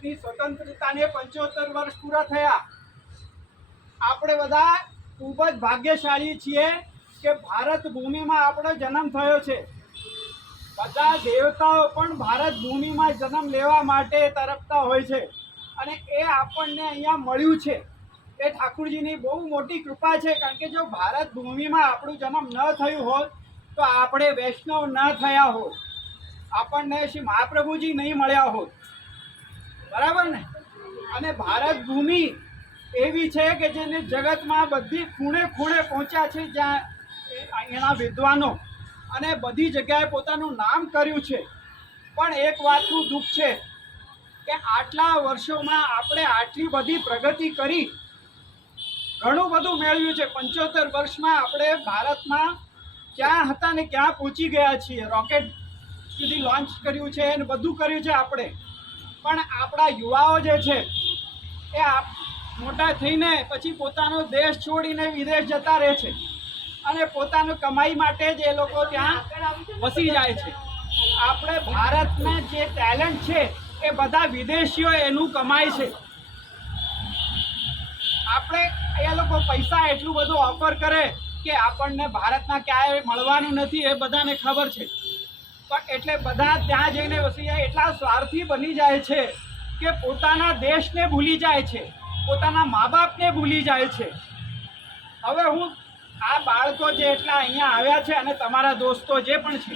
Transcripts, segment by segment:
भारतनी स्वतंत्रता ने 75 वर्ष पूरा थया। આપણે બધા ખૂબ જ ભાગ્યશાળી છીએ કે ભારત ભૂમિમાં આપણો જન્મ થયો છે। બધા દેવતાઓ પણ ભારત ભૂમિમાં જન્મ લેવા માટે તરફતા હોય છે અને એ આપણને અહીંયા મળ્યું છે। એ ઠાકુરજીની બહુ મોટી કૃપા છે, કારણ કે જો ભારત ભૂમિમાં આપણું જન્મ ન થયું હોત તો આપણે વૈષ્ણવ ન થયા હોત, આપણને શ્રી મહાપ્રભુજી નહીં મળ્યા હોત, બરાબર ને। અને ભારત ભૂમિ એવી છે કે જેને જગતમાં બધી ખૂણે ખૂણે પહોંચ્યા છે, જ્યાં એના વિદ્વાનો અને બધી જગ્યાએ પોતાનું નામ કર્યું છે। પણ એક વાતનું દુઃખ છે કે આટલા વર્ષોમાં આપણે આટલી બધી પ્રગતિ કરી, ઘણું બધું મેળવ્યું છે। 75 વર્ષમાં આપણે ભારતમાં ક્યાં હતા ને ક્યાં પહોંચી ગયા છીએ। રોકેટ સુધી લોન્ચ કર્યું છે અને બધું કર્યું છે આપણે, પણ આપણા યુવાઓ જે છે એ મોટા થઈને પછી પોતાનો દેશ છોડીને વિદેશ જતા રહે છે અને પોતાનું કમાઈ માટે જ એ લોકો ત્યાં વસી જાય છે। આપણે ભારતના જે ટેલેન્ટ છે એ બધા વિદેશીઓ એનું કમાય છે। આપણે એ લોકો પૈસા એટલું બધું ઓફર કરે કે આપણને ભારતના ક્યાંય મળવાનું નથી, એ બધાને ખબર છે, પણ એટલે બધા ત્યાં જઈને વસી જાય, એટલા સ્વાર્થી બની જાય છે કે પોતાના દેશને ભૂલી જાય છે, પોતાના મા બાપને ભૂલી જાય છે। હવે હું આ બાળકો જે એટલા અહીંયા આવ્યા છે અને તમારા દોસ્તો જે પણ છે,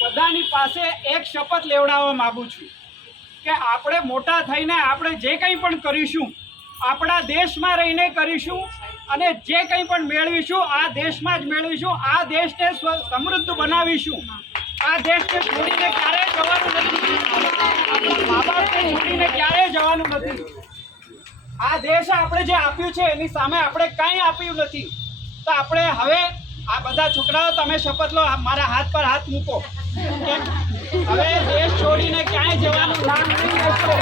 બધાની પાસે એક શપથ લેવડાવવા માગું છું કે આપણે મોટા થઈને આપણે જે કંઈ પણ કરીશું આપણા દેશમાં રહીને કરીશું અને જે કંઈ પણ મેળવીશું આ દેશમાં જ મેળવીશું। આ દેશને સમૃદ્ધ બનાવીશું। આ દેશને છોડીને ક્યારેય જવાનું નથી, આપણા મા બાપને છોડીને ક્યારેય જવાનું નથી। આ દેશ આપણે જે આપ્યું છે એની સામે આપણે કંઈ આપ્યું નથી। તો આપણે હવે આ બધા છોકરાઓ તમે શપથ લો, મારા હાથ પર હાથ મૂકો કે હવે દેશ છોડીને ક્યાંય જવાનું નામ નહીં લેશો।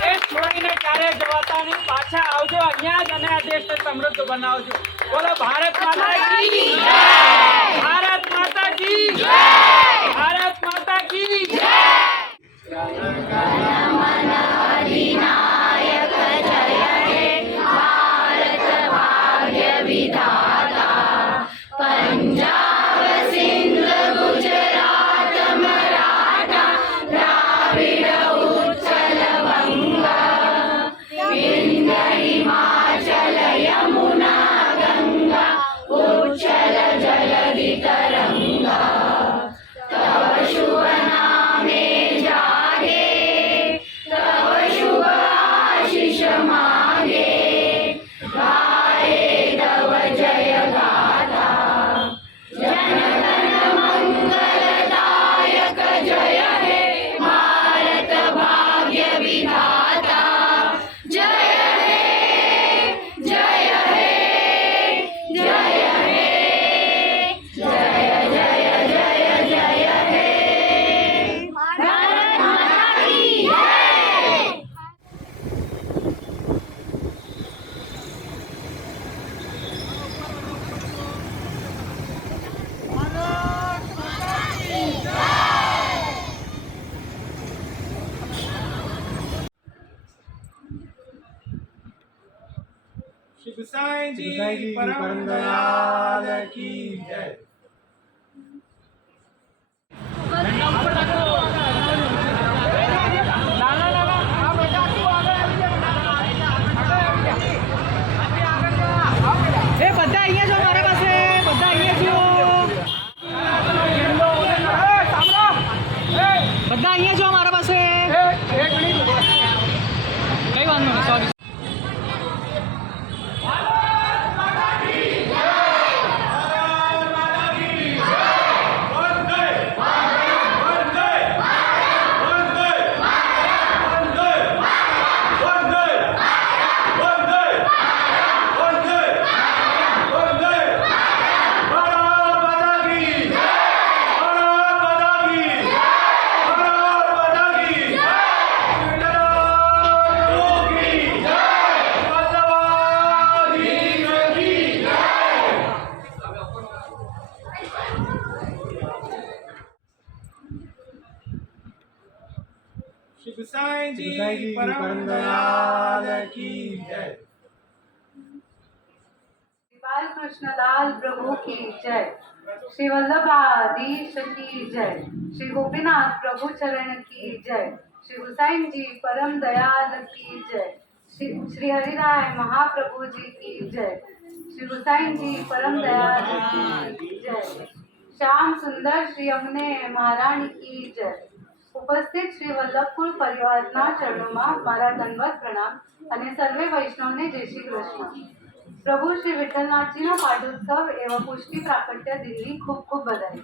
દેશ છોડીને ક્યારેય જવાતા નહીં, પાછા આવજો અહીંયા જ અને આ દેશને સમૃદ્ધ બનાવજો। બોલો ભારત માતા કી જય, ભારત માતા કી જય, ભારત માતા કી જય। गुसाई जी परम दयाल की जय। બધા અહીંયા જો મારા પાસે, બધા અહીંયા જો, બધા અહીંયા જો મારા પાસે। કઈ વાત નહીં, સોરી। गुसाई जी परम दयाल की जय। बाल कृष्णलाल प्रभु की जय। श्री वल्लभाधीश की जय। श्री गोपीनाथ प्रभु चरण की जय। श्री हुसैन जी परम दयाल की जय। श्री हरिराय महाप्रभु जी की जय। श्री हुसैन जी परम दयाल की जय। श्याम सुंदर श्री यमुने महारानी की जय। ઉપસ્થિત શ્રી વલ્લભકુળ પરિવારના ચરણોમાં મારા દંડવત પ્રણામ અને સર્વે વૈષ્ણવને જય શ્રી કૃષ્ણ. પ્રભુ શ્રી વિઠ્ઠલનાથજીનો પાઠોત્સવ એવા પુષ્ટિ પ્રાકટ્ય દિનની ખૂબ ખૂબ બધાઈ.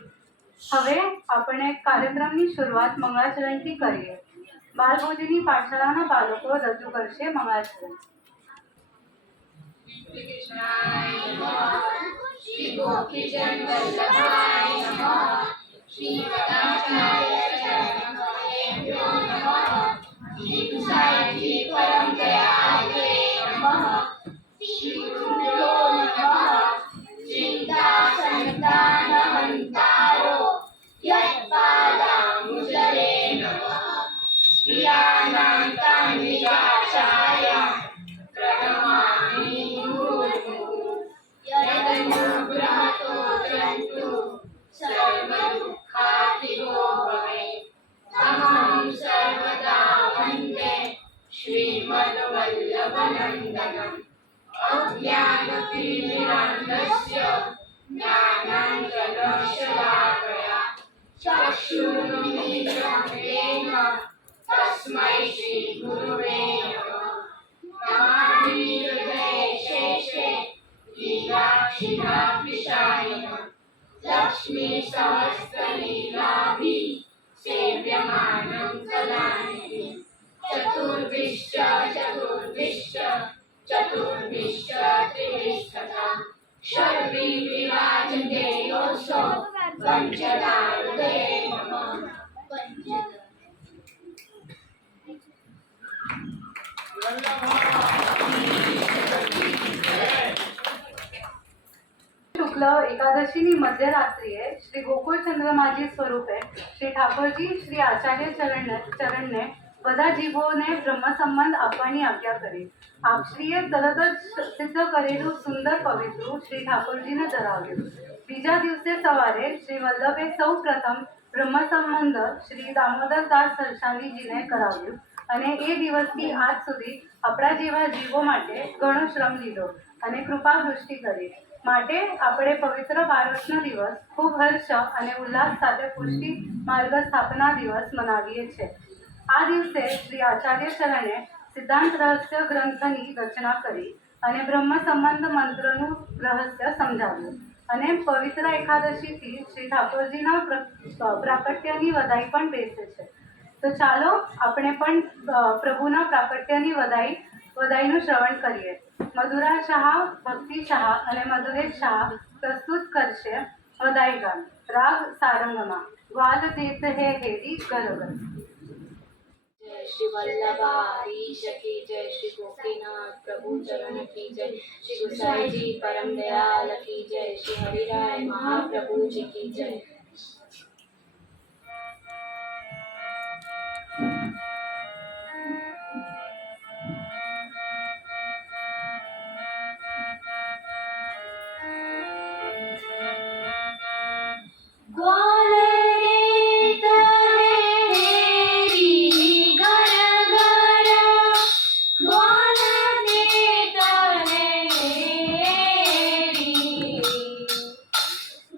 હવે આપણે કાર્યક્રમની શરૂઆત મંગળાચરણથી કરીએ. બાલભોજની પાઠશાળાના બાળકો રજૂ કરશે મંગળાચરણ. श्री गोपीजन वल्लभाय नमः। श्री गदाचार्य चरणकमलेभ्यो नमः। श्री गुसाई जी परम दयाले नमः। श्री गुरुभ्यो नमः। चिंता संतान हंतारो यत्पादाम्बुजरे नमः। प्रियानान्तां निजाचार्य प्रणमामि मुहुर्मुहुः। यदनुग्रहतो जन्तु सर्वदुःखातिगो भवेत्। तमहं सर्वदा वन्दे श्रीमद्वल्लभनन्दनम्। अज्ञानतिमिरान्धस्य ज्ञानाञ्जनशलाकया चक्षुरुन्मीलितं येन तस्मै श्रीगुरुवे नमः। नमामि हृदये शेषे लीलाक्षिराभिषायिनम्। लक्ष्मी सहस्रलीलाभि सेव्यमानं कलानिधिम्। चतुर्भिश्च चतुर्भिश्च चतुर्भिश्च त्रिभिस्तथा षड्भिः विराजते योऽसौ पञ्चदाहृदये नमः। शुक्ल एकादशीनी मध्यरात्रीએ શ્રી ગોકુળ ચંદ્રમાજી સ્વરૂપે શ્રી ઠાકોરજી શ્રી આચાર્ય ચરણને બધા જીવોને બ્રહ્મ સંબંધ આપવાની આજ્ઞા કરી. આપશ્રીએ તરત જ સિદ્ધ કરેલું સુંદર પવિત્રું શ્રી ઠાકોરજીને ધરાવ્યું. બીજા દિવસે સવારે શ્રી વલ્લભે સૌ પ્રથમ બ્રહ્મ સંબંધ શ્રી દામોદરદાસ સરસાનીજીને કરાવ્યું અને એ દિવસથી આજ સુધી આપણા જેવા જીવો માટે ઘણો શ્રમ લીધો અને કૃપા વૃષ્ટિ કરી. માટે આપણે પવિત્ર બારસનો દિવસ ખૂબ હર્ષ અને ઉલ્લાસ સાથે પુષ્ટિ માર્ગ સ્થાપના દિવસ મનાવીએ છીએ. આ દિવસે શ્રી આચાર્ય ચરણે સિદ્ધાંત રહસ્ય ગ્રંથની રચના કરી અને બ્રહ્મ સંબંધ મંત્રનું રહસ્ય સમજાવ્યું અને પવિત્ર એકાદશીથી શ્રી ઠાકોરજીના પ્રાકટ્યની વધાઈ પણ બેસે છે. તો ચાલો આપણે પણ પ્રભુના પ્રાકટ્યની વધાઈનું શ્રવણ કરીએ. મધુરા શાહ, ભક્તિ શાહ અને મધુરેશ શાહ પ્રસ્તુત કરશે વધાઈ ગાન. રાગ સારંગમાં. ગ્વાલ તીર્થ હે હેરી ગરગર. जय श्री वल्लभाधीश की जय। श्री गोपीनाथ प्रभु चरण की जय। श्री गुसाई जी परम दयाल की जय। श्री हरिराय महाप्रभु जी की जय।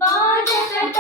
बाजत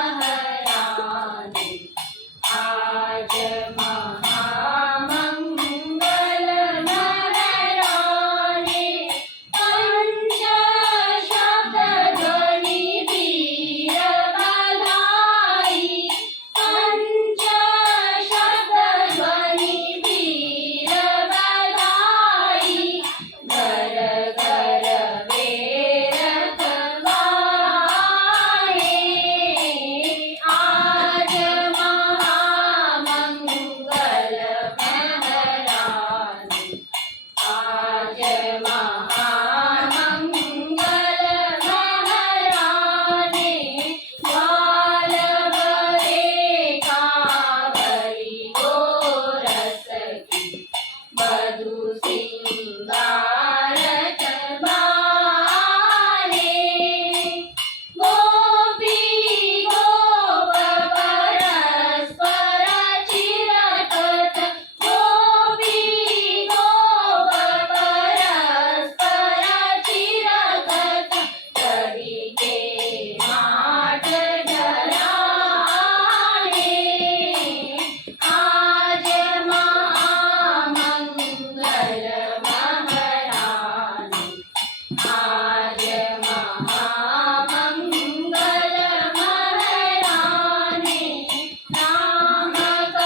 महारानी आज महामंगल महारानी पंच शब्द ध्वनि वीर बधाई पंच शब्द ध्वनि वीर बधाई घर घर वेद गाए आज महामंगल महारानी आज महामंगल महारानी बाल भरे कावरी गोरस की बधु सिंगारत बाले गोपी गोप परस्पर चिरकत गोपी गोप परस्पर चिरकत कवि के माट डराने आज महामंगल महारानी आज महामंगल महारानी नामकरण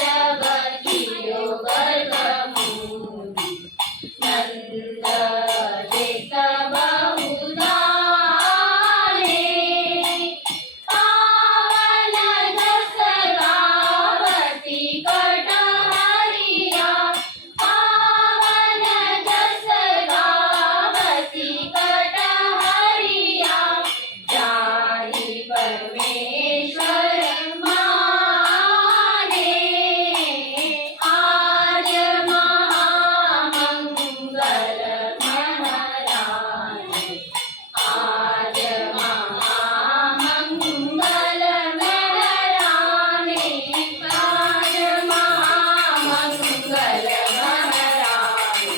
जग कियो गर्गमुनि नंद देत बहुधारे पावन जस गावती कटहरिया पावन जस गावती कटहरिया जाहि परमेश्वर माने आज महामंगल महारानी आज महामंगल महारानी आज महामंगल महारानी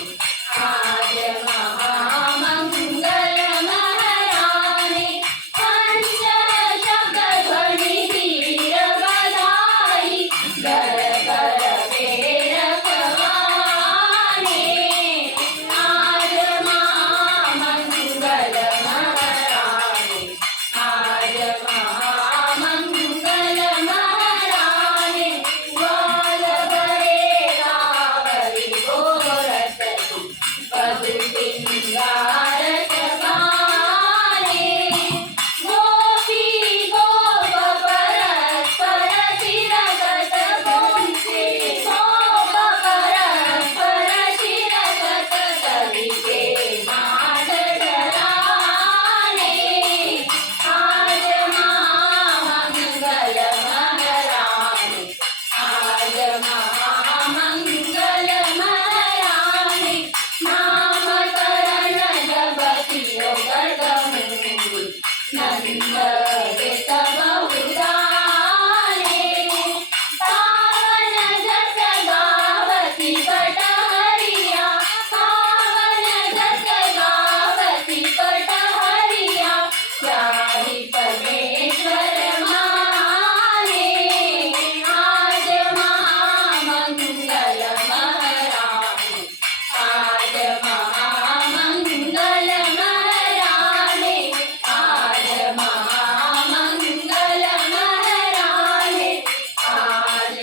आज महामंगल महारानी पंच शब्द ध्वनि वीर बधाई घर घर वेद गाने आज महामंगल महारानी आज महामंगल महारानी ग्वाल भरे कावरी गोरस की बधु सिंगारत बाले गोपी गोप परस्पर चिरकत गोपी गोप परस्पर चिरकत कवि के माट डराने आज महामंगल महारानी आज महामंगल महारानी नामकरण जग कियो गर्गमुनि नंद देत बहुधारे पावन जस गावती कटहरिया पावन जस गावती कटहरिया जाहि परमेश्वर माने आज महामंगल महारानी आज महामंगल महारानी आज महामंगल महारानी आज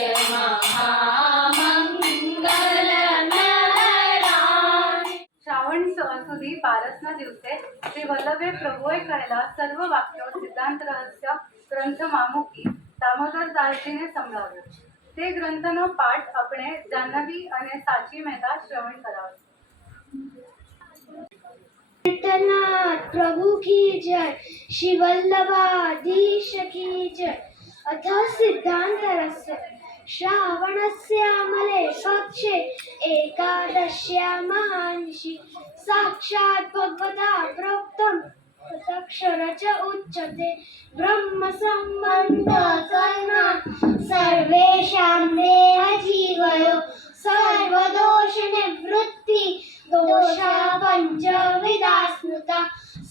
महामंगल महारानी श्रावण सुदी बारसना दिवसे श्री वल्लभे प्रभुए कहेला सर्व वाक्य सिद्धांत रहस्य ग्रंथ मामुकी दामोदर दासजीने संभळावे તે ગ્રંથનો પાઠ આપણે જાહ્નવી અને સાચી મહેતા શ્રવણ કરાવે. कीर्तनाथ प्रभु की जय श्री वल्लभाधीश की जय अथ सिद्धांत रस्य श्रावणस्यामले पक्षे एकादश्या महानिशि साक्षात् भगवता प्रोक्तम् तदक्षर च उच्यते ब्रह्म संबंध कर्म सर्वेषां देह जीवयो सर्वदोष निवृत्ति दोषा पंचविधा स्मृता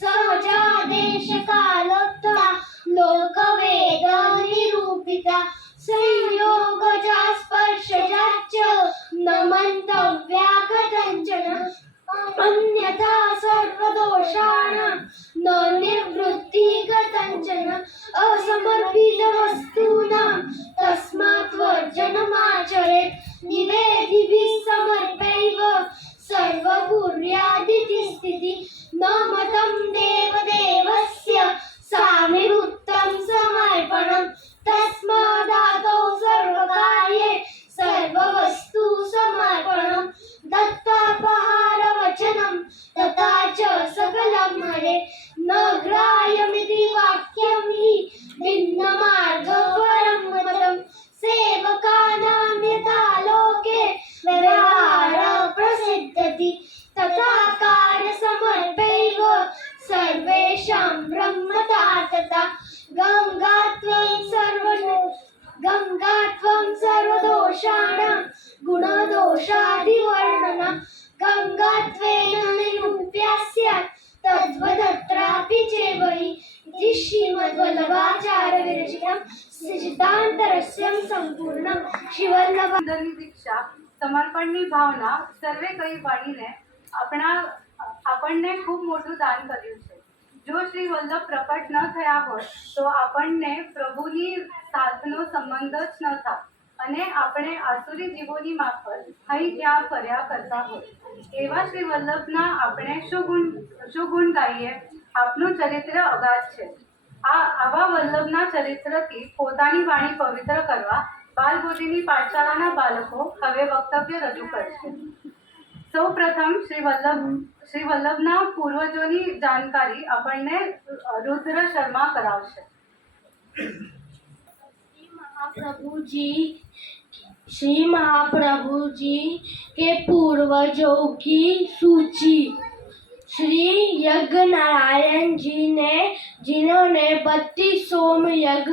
सहजादेश कालोत्तरा लोकवेद निरूपिता संयोगजा स्पर्शजाच न मन्तव्या कथञ्चन अन्यथा सर्वदोषाणां न निवृत्तिः कथञ्चन असमर्पितवस्तूनां तस्मात् वर्जनमाचरेत् निवेदिभिः समर्पैव सर्वकुर्यादिति स्थितिः न मतं देवदेवस्य सामिरुत्तं समर्पणं तस्मादातो सर्वकार्ये सर्ववस्तु समर्पणं दत्तापहारवचनं तथा च सकलं हरे न ग्राह्यमिति वाक्यं हि भिन्नमार्गपरं मतं सेवकानां यथा लोके व्यवहारः प्रसिद्धति तथा कार्यसमर्पैव सर्वेषां ब्रह्मतार्थता गङ्गात्वं सर्वदोषाणां गुणदोषादिवर्णना गङ्गात्वेन निरूप्या स्यात् तद्वदत्रापि चेवहि इति श्रीमद्वल्लभाचार्य विरचितं सिद्धान्तरस्यं संपूर्णं श्रीवल्लभ સુંદરની દીક્ષા સમર્પણની ભાવના સર્વે કઈ વાણીને આપણને ખૂબ મોટું દાન કર્યું છે. જો શ્રી વલ્લભ પ્રકટ ન થયા હોય તો આપણને પ્રભુની સાથનો સંબંધ જ ન થાય અને આપણે આસુરી જીવોની માફક અહીં ત્યાં ફર્યા કરતા હોય. એવા શ્રી વલ્લભના આપણે શું ગુણ ગાઈએ? આપનું ચરિત્ર અગાધ છે. આવા વલ્લભના ચરિત્રથી પોતાની વાણી પવિત્ર કરવા બાલબોધિની પાઠશાળાના બાળકો હવે વક્તવ્ય રજૂ કરશે. સૌ પ્રથમ શ્રી વલ્લભના પૂર્વજોની જાણકારી આપણને રુદ્ર શર્મા કરાવશે. श्री महाप्रभु जी के पूर्वजों की सूची. श्री यज्ञ नारायण जी ने जिन्होंने 32 सोम यज्ञ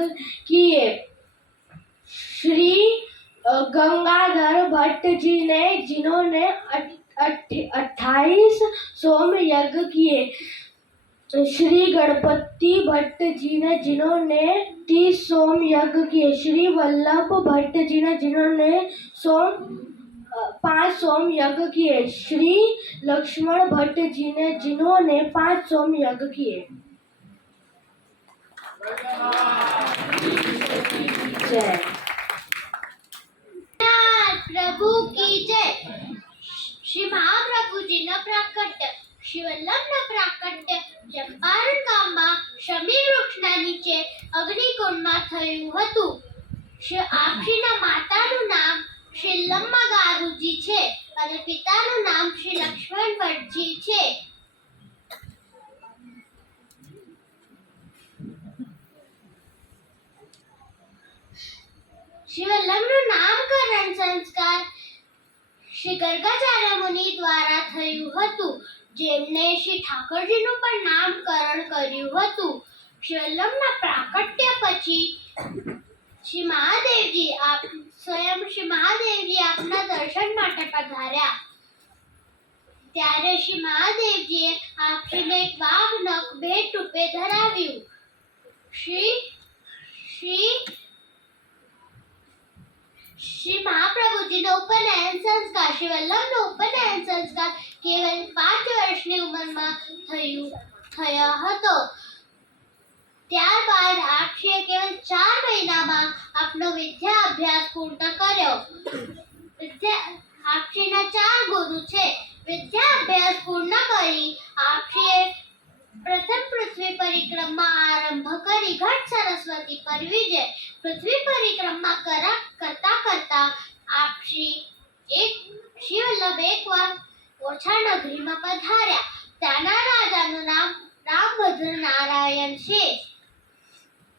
किए. श्री गंगाधर भट्ट जी ने जिन्होंने 28 सोम यज्ञ किए. श्री गणपति भट्ट जी ने जिन्होंने 30 सोम यज्ञ किए. श्री वल्लभ भट्ट जी ने जिन्होंने 5 सोम यज्ञ किए. श्री लक्ष्मण भट्ट जी ने जिन्होंने 5 सोम यज्ञ किए. जय प्रभु की जय. श्री महाप्रभु जी न प्राकट्य श्री वल्लभ न प्राकट्य ચંપારણ ગામમાં શમી વૃક્ષના નીચે અગ્નિકુંડમાં થયું હતું. આપશ્રીના માતાનું નામ શ્રી લમ્મા ગારુજી છે અને પિતાનું નામ શ્રી લક્ષ્મણ ભટ્ટજી છે. શ્રી વલ્લભનું નામકરણ સંસ્કાર શ્રી ગર્ગાચાર્ય મુનિ દ્વારા થયું હતું, જેમને શ્રી ઠાકોરજીનું પણ નામકરણ કર્યું હતું. શ્રી વલ્લભના પ્રાકટ્ય પછી સ્વયં શ્રી મહાદેવજી આપના દર્શન માટે પધાર્યા. ત્યારે શ્રી મહાદેવજીએ આપશ્રીને એક વાઘ નખ ભેટ રૂપે ધરાવ્યું. श्री महाप्रभुजी નો ઉપનયન સંસ્કાર શ્રી વલ્લભનો ઉપનયન સંસ્કાર કેવલ 5 વર્ષની ઉંમરમાં થયો હતો. ત્યારબાદ આપશ્રીએ કેવલ 4 મહિનામાં આપનો વિદ્યા અભ્યાસ પૂર્ણ કર્યો. આપશ્રીના 4 ગુરુ છે. વિદ્યા અભ્યાસ પૂર્ણ કરી આપશ્રીએ પ્રથમ પૃથ્વી પરિક્રમા આરંભ કરી ઘટ સરસ્વતી પર વિજય. પૃથ્વી પરિક્રમા કરતા કરતા શ્રી વલ્લભ એકવાર ઓછા નગરીમાં પધાર્યા. ત્યાંના રાજાનું નામ રામભદ્ર નારાયણ છે.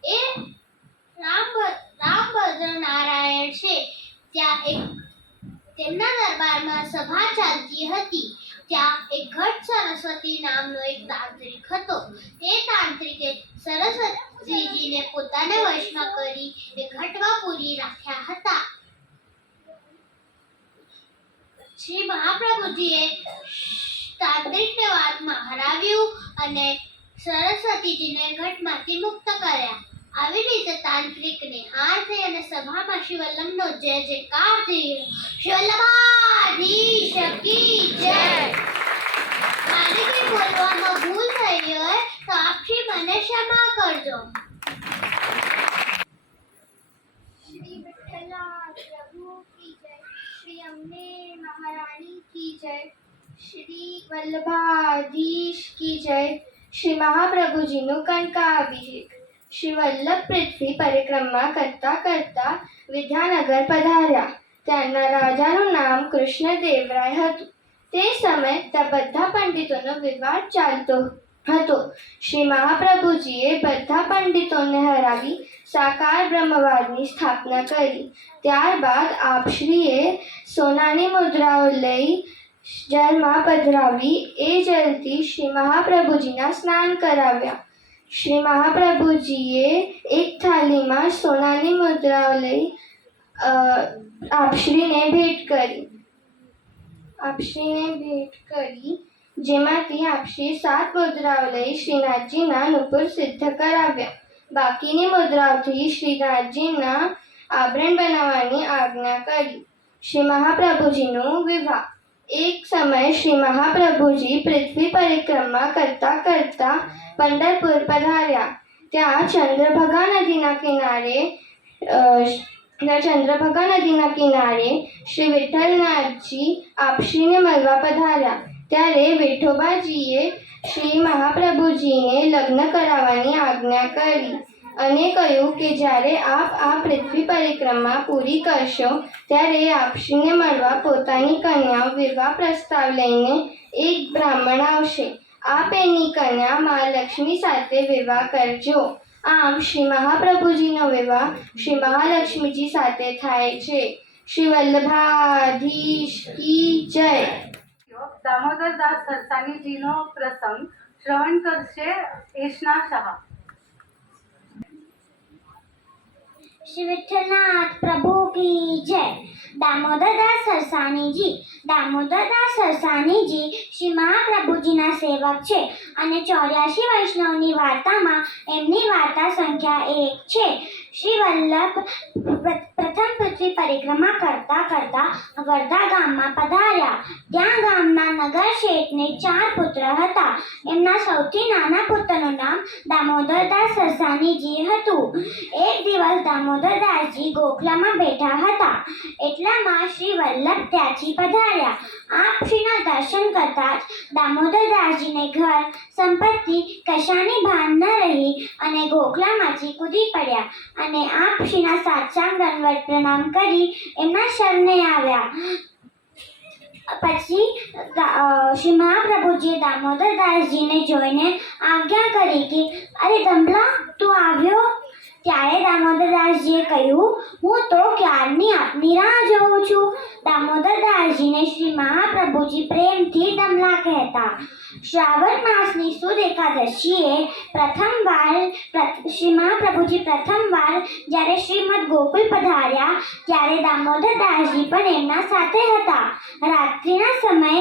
એ રામભદ્ર નારાયણ છે. તેમના દરબારમાં સભા ચાલતી હતી. ત્યાં એક ઘટ સરસ્વતી નામનો એક તાંત્રિક હતો. તે તાંત્રિકે સરસ્વતીજીને પોતાના વશમાં કરી એ ઘટમાં પૂરી રાખ્યા હતા. શ્રી મહાપ્રભુજીએ તાંત્રિકને વાતમાં હરાવ્યું અને સરસ્વતીજીને ઘટમાંથી મુક્ત કર્યા. આવી રીતે તાંત્રિકને હાર થઈ અને સભામાં શ્રી વલ્લભનો જય જયકાર થઈ રહ્યો. શ્રી વલ્લભાધીશ કી જય. મારી કોઈ બોલવામાં ભૂલ થઈ હોય તો આપ શ્રી મને ક્ષમા કરજો. श्री विठ्ठला प्रभु की जय. श्री अम्बे महारानी की जय. श्री वल्लभाधीश की जय. श्री महाप्रभुजीનું કનકાભિષેક. શ્રી વલ્લભ પૃથ્વી પરિક્રમા કરતા કરતા વિદ્યાનગર પધાર્યા. ત્યાંના રાજાનું નામ કૃષ્ણદેવરાય હતું. તે સમયે ત્યાં બધા પંડિતોનો વિવાદ ચાલતો હતો. શ્રી મહાપ્રભુજીએ બધા પંડિતોને હરાવી સાકાર બ્રહ્મવાદની સ્થાપના કરી. ત્યારબાદ આપશ્રીએ સોનાની મુદ્રાઓ લઈ જલમાં પધરાવી એ જલથી શ્રી મહાપ્રભુજીના સ્નાન કરાવ્યા. શ્રી મહાપ્રભુજીએ એક થાળીમાં સોનાની મુદ્રાઓ લઈ આપશ્રીને ભેટ કરી જેમાંથી આપશ્રી 7 મુદ્રાઓ લઈ શ્રીનાથજીના નુપુર સિદ્ધ કરાવ્યા. બાકીની મુદ્રાઓથી શ્રીનાથજીના આભરણ બનાવવાની આજ્ઞા કરી. શ્રી મહાપ્રભુજીનો વિવાહ. એક સમયે શ્રી મહાપ્રભુજી પૃથ્વી પરિક્રમા કરતા કરતા પંઢરપુર પધાર્યા. ત્યાં ચંદ્રભાગા નદીના કિનારે શ્રી વિઠ્ઠલનાથજી આપશ્રીને મળવા પધાર્યા. ત્યારે વિઠોબાજીએ શ્રી મહાપ્રભુજીને લગ્ન કરાવવાની આજ્ઞા કરી અને કહ્યું કે જ્યારે આપ આ પૃથ્વી પરિક્રમા પૂરી કરશો ત્યારે આપશ્રીને મળવા પોતાની કન્યા વિવાહ પ્રસ્તાવ લઈને એક બ્રાહ્મણ આવશે. આપ એની કન્યા મહાલક્ષ્મી સાથે વિવાહ કરજો. આમ શ્રી મહાપ્રભુજીનો વિવાહ શ્રી મહાલક્ષ્મીજી સાથે થાય છે. શ્રી વલ્લભાધીશ કી જય. દામોદરદાસ સરસાનીજીનો પ્રસંગ શ્રવણ કરશે એશના શાહ. श्री विठ्ठलनाथ प्रभु की जय. दामोदरदास સરસાનીજી શ્રી મહાપ્રભુજીના સેવક છે અને 84 વૈષ્ણવની વાર્તામાં એમની વાર્તા સંખ્યા 1 છે. શ્રી વલ્લભ પ્રથમ પૃથ્વી પરિક્રમા કરતા કરતા વર્ધા ગામમાં પધાર્યા. ત્યાં ગામના નગર શેઠને 4 પુત્ર હતા. એમના સૌથી નાના પુત્રનું નામ દામોદરદાસ સરસાનીજી હતું. એક દિવસ દામોદરદાસજી ગોખલામાં બેઠા હતા. એટલામાં શ્રી વલ્લભ ત્યાંથી પધાર્યા. આપશ્રીના દર્શન કરતા જ દામોદરદાસજીને ઘર સંપત્તિ કશાની ભાન ન રહી અને ગોખલામાંથી કૂદી પડ્યા અને આપશ્રીના સાષ્ટાંગ દંડવત પ્રણામ કરી એમના શરણે આવ્યા. પછી શ્રી મહાપ્રભુજીએ દામોદરદાસજીને જોઈને આજ્ઞા કરી કે અરે દંભલા તું આવ્યો. ત્યારે દામોદરદાસજીએ કહ્યું હું તો ક્યારની આપની રાહ જોઉં છું. દામોદરદાસજીને શ્રી મહાપ્રભુજી પ્રેમથી દમલા કહેતા. શ્રાવણ માસની સુદ એકાદશીએ શ્રી મહાપ્રભુજી પ્રથમવાર જ્યારે શ્રીમદ ગોકુલ પધાર્યા ત્યારે દામોદરદાસજી પણ એમના સાથે હતા. રાત્રિના સમયે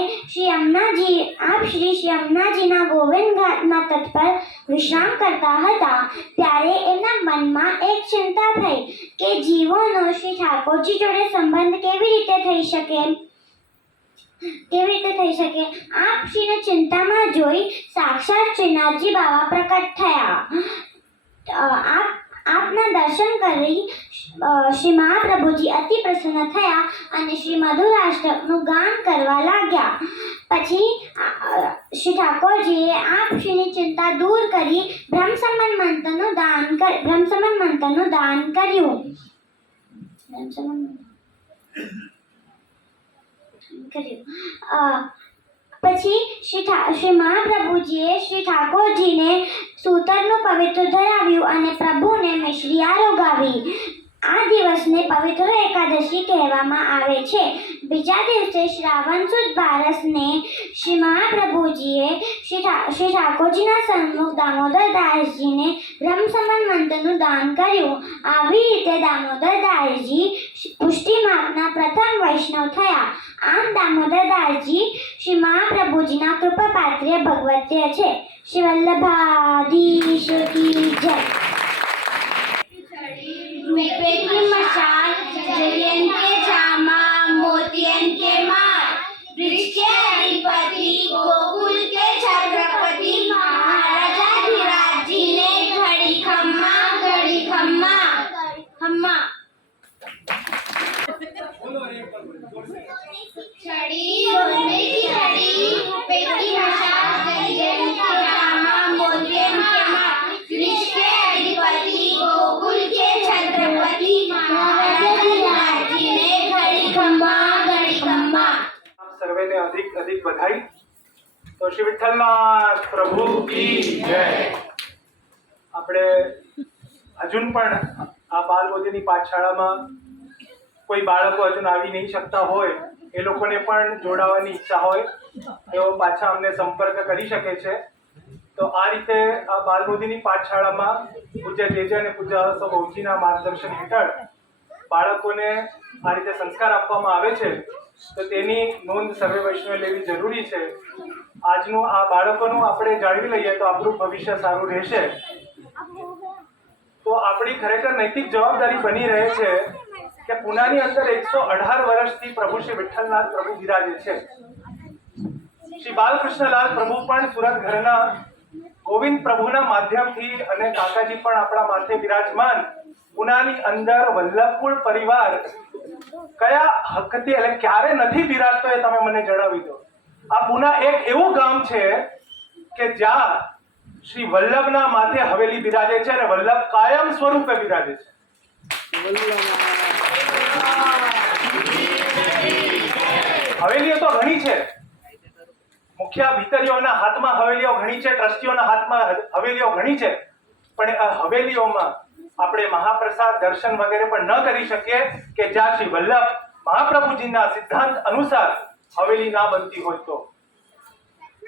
આપ શ્રી યમુનાજીના ગોવિંદ ઘાટના તટ પર વિશ્રામ કરતા હતા. ત્યારે એમના મનમાં એક ચિંતા થઈ કે જીવોનો શ્રી ઠાકોરજી જોડે સંબંધ કેવી રીતે થઈ શકે. આપ શ્રીને ચિંતામાં જોઈ સાક્ષાત શ્રીનાથજી બાવા પ્રકટ થયા. આપના દર્શન કરી શ્રી મહાપ્રભુજી અતિ પ્રસન્ન થયા અને શ્રી મધુરાષ્ટકનું ગાન કરવા લાગ્યા. પછી શ્રી ઠાકોરજીએ આપ શ્રીની ચિંતા દૂર કરી બ્રહ્મસમન મંત્રનું દાન કર્યું. પછી શ્રી મહાપ્રભુજીએ શ્રી ઠાકોરજીને સૂતરનું પવિત્ર ધરાવ્યું અને પ્રભુને મિશ્રી આરોગાવી. આ દિવસને પવિત્ર એકાદશી કહેવામાં આવે છે. બીજા દિવસે શ્રાવણ સુદ બારસને શ્રી મહાપ્રભુજીએ શ્રી ઠાકોરજીના સન્મુખ દામોદરદાસજીને બ્રહ્મસમાન મંત્રનું દાન કર્યું. આવી રીતે દામોદરદાસજી પુષ્ટિ માર્ગના પ્રથમ વૈષ્ણવ થયા. આમ દામોદરદાસજી શ્રી મહાપ્રભુજીના કૃપાપાત્ર્ય ભગવત્ય છે. શ્રી વલ્લભાધીશ કી જય. रुपए की मशाल, जयन के जामा, मोतियन के मार, ब्रिज के अधिपति, गोकुल के छत्रपति, महाराजा धीराज जी ने घड़ी खम्मा खम्मा छड़ी रुपए की छड़ी, रुपए की मशाल, जयन के जामा, मोतियन के मार, ब्रिज के अधिपति, गोकुल के छत्रपति, महाराजा धीराज जी ने घड़ी खम्मा. आप सर्वे ने अधिक अधिक बधाई. तो श्री विठ्ठलनाथ प्रभु की जय. આપણે હજુ પણ આ બાલ બોધિની પાઠશાળામાં કોઈ બાળકો હજુ આવી નહીં શકતા હોય, એ લોકોને પણ જોડાવાની ઈચ્છા હોય તેઓ પાછા અમને સંપર્ક કરી શકે છે. તો આ રીતે આ બાલ બોધિની પાઠશાળામાં પૂજ્ય જેજે અને પૂજ્ય સૌજીના માર્ગદર્શન હેઠળ બાળકોને આ રીતે સંસ્કાર આપવામાં આવે છે. તો તેની નોંધ સર્વે વૈષ્ણવે લેવી જરૂરી છે. આજનું આ બાળકોનું આપણે જાળવી લઈએ તો આપણું ભવિષ્ય સારું રહેશે. તો આપણી ખરેખર નૈતિક જવાબદારી બની રહે છે કે પુનાની અંદર 118 વર્ષથી પ્રભુ શ્રી વિઠ્ઠલનાથ પ્રભુ બિરાજે છે. શ્રી બાલકૃષ્ણલાલ પ્રભુ પણ સુરત ઘરના ગોવિંદ પ્રભુના માધ્યમથી અને કાકાજી પણ આપણા માથે બિરાજમાન પુનાની અંદર વલ્લભકુળ પરિવાર કયા હકથી એટલે ક્યારે નથી બિરાજતો એ તમે મને જણાવી દો. આ પુના એક એવું ગામ છે કે જ્યાં શ્રી વલ્લભના માથે હવેલી બિરાજે છે અને વલ્લભ કાયમ સ્વરૂપે બિરાજે છે. હવેલીઓ તો ઘણી છે, મુખ્ય ભીતરીઓના હાથમાં હવેલીઓ ઘણી છે, ટ્રસ્ટીઓના હાથમાં હવેલીઓ ઘણી છે, પણ આ હવેલીઓમાં આપણે મહાપ્રસાદ દર્શન વગેરે પણ ન કરી શકીએ કે જ્યાં શ્રી વલ્લભ મહાપ્રભુજીના સિદ્ધાંત અનુસાર હવેલી ના બનતી હોય. તો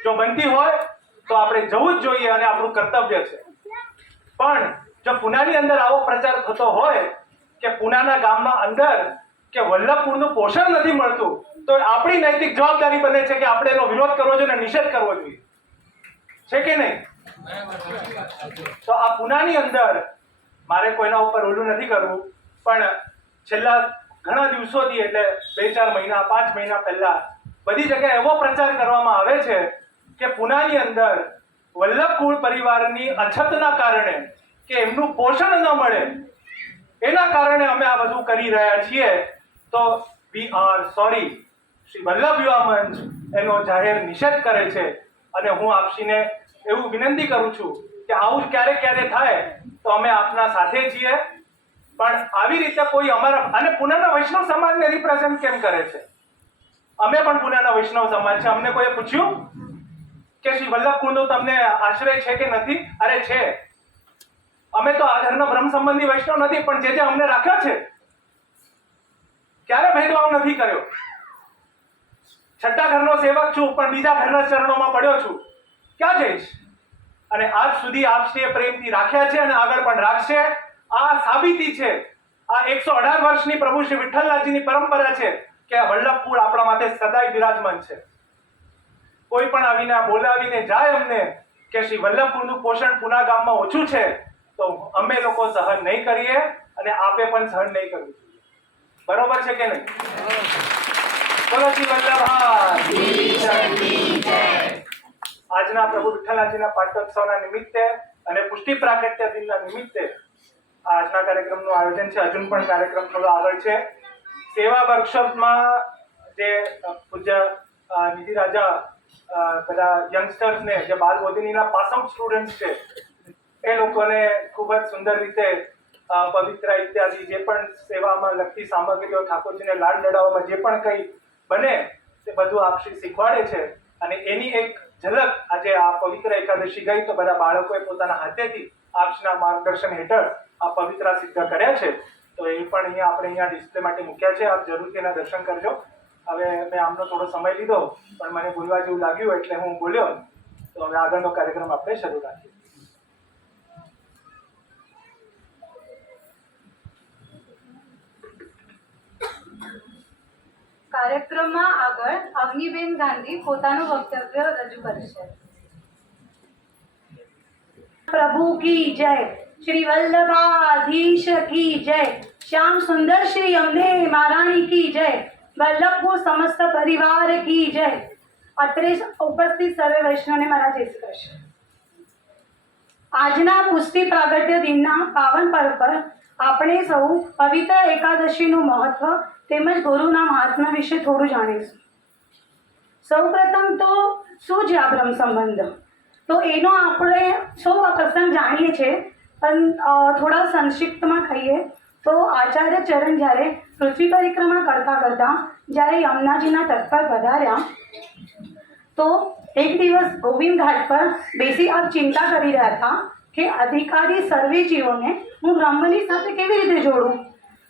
જો બનતી હોય તો આપણે જવું જ જોઈએ અને આપણું કર્તવ્ય છે. પણ જો પુનાની અંદર આવો પ્રચાર થતો હોય કે પુનાના ગામમાં અંદર કે વલ્લભકુળનું પોષણ નથી મળતું, તો આપણી નૈતિક જવાબદારી બને છે કે આપણે એનો વિરોધ કરવો જોઈએ અને નિષેધ કરવો જોઈએ, છે કે નહીં? તો આ પુનાની અંદર મારે કોઈના ઉપર ઓલું નથી કરવું, પણ છેલ્લા ઘણા દિવસોથી એટલે 2-4 મહિના 5 મહિના પહેલા બધી જગ્યાએ એવો પ્રચાર કરવામાં આવે છે કે પુનાની અંદર વલ્લભકુળ પરિવારની અછતના કારણે કે એમનું પોષણ ન મળે એના કારણે અમે આ બધું કરી રહ્યા છીએ. તો we are sorry. Shri Vallabh યુવા મંચ એનો જાહેર નિષેધ કરે છે અને હું આપશીને એવું વિનંતી કરું છું કે આવું ક્યારે થાય તો અમે આપના સાથે છીએ. પણ આવી રીતે કોઈ અમારા અને પુનાના વૈષ્ણવ સમાજને રિપ્રેઝેન્ટ કેમ કરે છે? અમે પણ પુનાના વૈષ્ણવ સમાજ છે. અમને કોઈએ પૂછ્યું કે શ્રી વલ્લભકુળનો તમને આશ્રય છે કે નથી? અરે છે. અમે તો આ ઘરનો બ્રહ્મ સંબંધી વૈષ્ણવ નથી, પણ જે અમને રાખ્યા છે ક્યારે ભેદભાવ નથી કર્યો. છઠ્ઠા ઘરનો સેવક છું, પણ બીજા ઘરના ચરણોમાં પડ્યો છું. ક્યાં જઈશ? અને આજ સુધી આપશ્રીએ પ્રેમથી રાખ્યા છે અને આગળ પણ રાખશે. આ સાબિતી છે. આ 118 વર્ષની પ્રભુ શ્રી વિઠ્ઠલનાથજીની પરંપરા છે કે વલ્લભકુળ આપણા માથે સદાય બિરાજમાન છે. કોઈ પણ આવીને બોલાવીને જાય અમને કે શ્રી વલ્લભકુળનું પોષણ પુના ગામમાં ઓછું છે, તો અમે લોકો સહન નહીં કરીએ અને આપે પણ સહન નહીં કરવું જોઈએ. બરોબર છે કે નહીં? બોલો શ્રી વલ્લભ. આજના પ્રભુ વિઠ્ઠલનાથજીના પાટોત્સવના નિમિત્તે અને પુષ્ટિ પ્રાગટ્ય દિનના નિમિત્તે આજના કાર્યક્રમનું આયોજન છે. હજુ પણ કાર્યક્રમ થોડો આગળ છે. સેવા વર્કશોપમાં જે પૂજ્ય નિધિ રાજા બધા યંગસ્ટર્સને જે બાલ બોધિનીના પાસ આઉટ સ્ટુડન્ટ છે એ લોકોને ખૂબ જ સુંદર રીતે પવિત્ર ઇત્યાદિ જે પણ સેવામાં લગતી સામગ્રીઓ ઠાકોરજીને લાડ લડાવવામાં જે પણ કંઈ બને તે બધું આપશ્રી શીખવાડે છે. અને એની એક ઝલક આજે આ પવિત્ર એકાદશી ગઈ તો બધા બાળકોએ પોતાના હાથેથી આપશ્રીના માર્ગદર્શન હેઠળ આ પવિત્ર સિદ્ધ કર્યા છે. તો એ પણ અહીંયા આપણે અહીંયા ડિસ્પ્લે માટે મૂક્યા છે. આપ જરૂરથી એના દર્શન કરજો. હવે મેં આમનો થોડો સમય લીધો, પણ મને બોલવા જેવું લાગ્યું એટલે હું બોલ્યો. તો હવે આગળનો કાર્યક્રમ આપણે શરૂ રાખીએ. કાર્યક્રમમાં આગળ અગ્નિબેન ગાંધી પોતાનું વક્તવ્ય રજૂ કરશે. प्रभु की जय, श्री वल्लभाधीश की जय, श्याम सुंदर श्री अम्बे महारानी की जय, वल्लभपुर समस्त परिवार की जय. અત્રે ઉપસ્થિત સર્વે વૈષ્ણવને મારા જય શ્રી કૃષ્ણ. આજના પુષ્ટિ પ્રાગટ્ય દિનના પાવન પર્વ પર આપણે સૌ પવિત્ર એકાદશીનું મહત્વ તેમજ ગુરુના મહાત્મ્ય વિશે થોડું જાણીશું. સૌપ્રથમ તો શું છે આ બ્રહ્મ સંબંધ? તો એનો આપણે સૌ આ પ્રસંગ જાણીએ છીએ, પણ થોડા સંક્ષિપ્તમાં કહીએ તો આચાર્ય ચરણ જ્યારે પૃથ્વી પરિક્રમા કરતાં કરતાં જ્યારે યમુનાજીના તટ પર પધાર્યા તો એક દિવસ ગોવિંદ ઘાટ પર બેસી આપ ચિંતા કરી રહ્યા હતા કે અધિકારી સર્વે જીવોને હું બ્રહ્મની સાથે કેવી રીતે જોડું.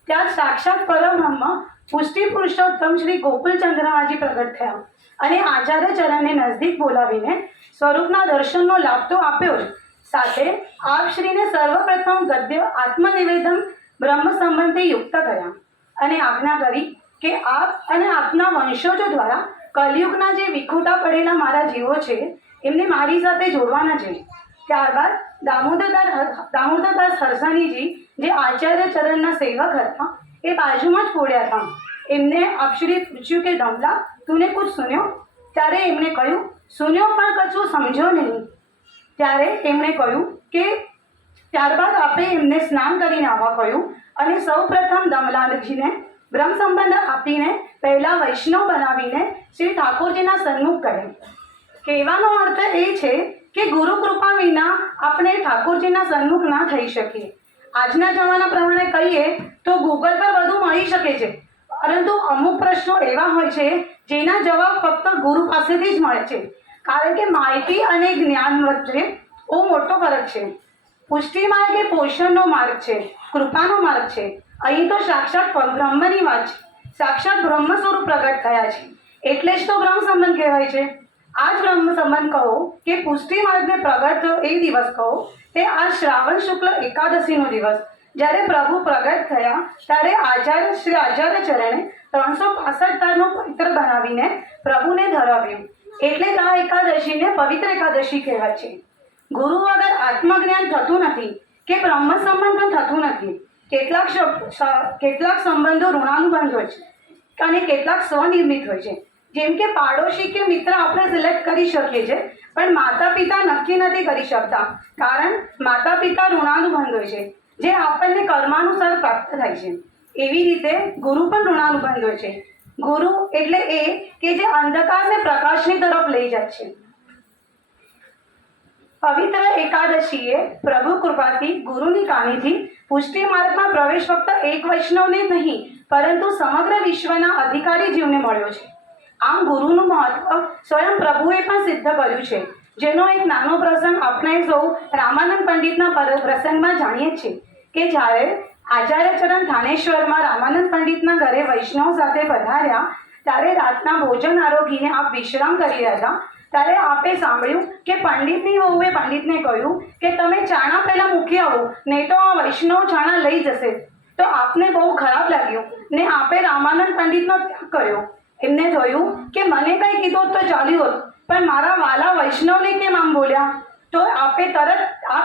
ત્યાં સાક્ષાત પરબ્રહ્મ પુષ્ટિ પુરુષોત્તમ શ્રી ગોકુલચંદ્રમાજી પ્રગટ થયા અને આચાર્ય ચરણને નજદીક બોલાવીને સ્વરૂપના દર્શનનો લાભ તો આપ્યો જ, સાથે આપશ્રીને સર્વપ્રથમ ગદ્ય આત્મનિવેદન બ્રહ્મ સંબંધે યુક્ત કર્યા અને આજ્ઞા કરી કે આપ અને આપના વંશજો દ્વારા કલયુગના જે વિખૂટા પડેલા મારા જીવો છે એમને મારી સાથે જોડવાના છે. ત્યારબાદ દામોદરદાસ હરસાણીજી જે આચાર્ય ચરણના સેવક હતા એ બાજુમાં જ પડ્યા હતા. એમને આપશ્રી પૂછ્યું કે દમલા તુને કુછ સુન્યો? ત્યારે એમણે કહ્યું સુન્યો પણ કશું સમજો નહીં. ત્યારે એમણે કહ્યું કે ત્યારબાદ આપણે એમને સ્નાન કરીને આવવા કહ્યું અને સૌ પ્રથમ દમલાજીને બ્રહ્મ સંબંધ આપીને પહેલાં વૈષ્ણવ બનાવીને શ્રી ઠાકોરજીના સન્મુખ કરે. કહેવાનો અર્થ એ છે કે ગુરુ કૃપા વિના આપણે ઠાકોરજીના સન્મુખ ના થઈ શકીએ. આજના જમાના પ્રમાણે કહીએ તો ગૂગલ પર બધું મળી શકે છે, પરંતુ અમુક પ્રશ્નો એવા હોય છે જેના જવાબ ફક્ત ગુરુ પાસેથી જ મળે છે, કારણ કે માહિતી અને જ્ઞાન વચ્ચે બહુ મોટો ફરક છે. પુષ્ટિ માર્ગ એ પોષણનો માર્ગ છે, કૃપાનો માર્ગ છે. અહીં તો સાક્ષાત બ્રહ્મની વાત છે, સાક્ષાત બ્રહ્મ સ્વરૂપ પ્રગટ થયા છે, એટલે જ તો બ્રહ્મ સંબંધ કહેવાય છે. આ જ બ્રહ્મ સંબંધ કહો કે પુષ્ટિ માર્ગને પ્રગટ થયો એ દિવસ કહો તે આ શ્રાવણ શુક્લ એકાદશીનો દિવસ જ્યારે પ્રભુ પ્રગટ થયા ત્યારે શ્રી આચાર્ય ચરણે 365 તારનું પવિત્ર બનાવીને પ્રભુને ધરાવ્યું, એટલે જ આ એકાદશીને પવિત્ર એકાદશી કહેવાય છે. ગુરુ વગર આત્મજ્ઞાન થતું નથી કે બ્રહ્મ સંબંધ પણ થતું નથી. કેટલાક સંબંધો ઋણાનુબંધ હોય છે અને કેટલાક સ્વનિર્મિત હોય છે. જેમ કે પાડોશી કે મિત્ર આપણે સિલેક્ટ કરી શકીએ છીએ, પણ માતા પિતા નક્કી નથી કરી શકતા, કારણ માતા પિતા ઋણાનુબંધ હોય છે જે આપણને કર્માનુસાર પ્રાપ્ત થાય છે. એવી રીતે ગુરુ પણ ઋણાનુબંધ હોય છે. ગુરુ એટલે એ કે જે અંધકારને પ્રકાશની તરફ લઈ જાય છે. પવિત્ર એકાદશીએ પ્રભુ કૃપાથી ગુરુની કાનીથી પુષ્ટિ માર્ગમાં પ્રવેશ ફક્ત એક વૈષ્ણવને નહીં પરંતુ સમગ્ર વિશ્વના અધિકારી જીવને મળ્યો છે. આમ ગુરુનું મહત્વ સ્વયં પ્રભુએ પણ સિદ્ધ કર્યું છે, જેનો એક નાનો પ્રસંગ આપણે સૌ રામાનંદ પંડિતના પ્રસંગમાં જાણીએ છીએ કે જ્યારે આચાર્ય ચરણ થાનેશ્વરમાં રામાનંદ પંડિતના ઘરે વૈષ્ણવ સાથે પધાર્યા ત્યારે રાતના ભોજન આરોગીને આપ વિશ્રામ કરી રહ્યા હતા ત્યારે આપે સાંભળ્યું કે પંડિતની વહુએ પંડિતને કહ્યું કે તમે ચાણા પહેલાં મૂકી આવો, નહીં તો આ વૈષ્ણવ ચાણા લઈ જશે. તો આપને બહુ ખરાબ લાગ્યું ને આપે રામાનંદ પંડિતનો ત્યાગ કર્યો. એમને જોયું કે મને કંઈ કીધું તો ચાલ્યું હોત, પણ મારા વાલા વૈષ્ણવને કેમ આમ બોલ્યા? તો આપ તરત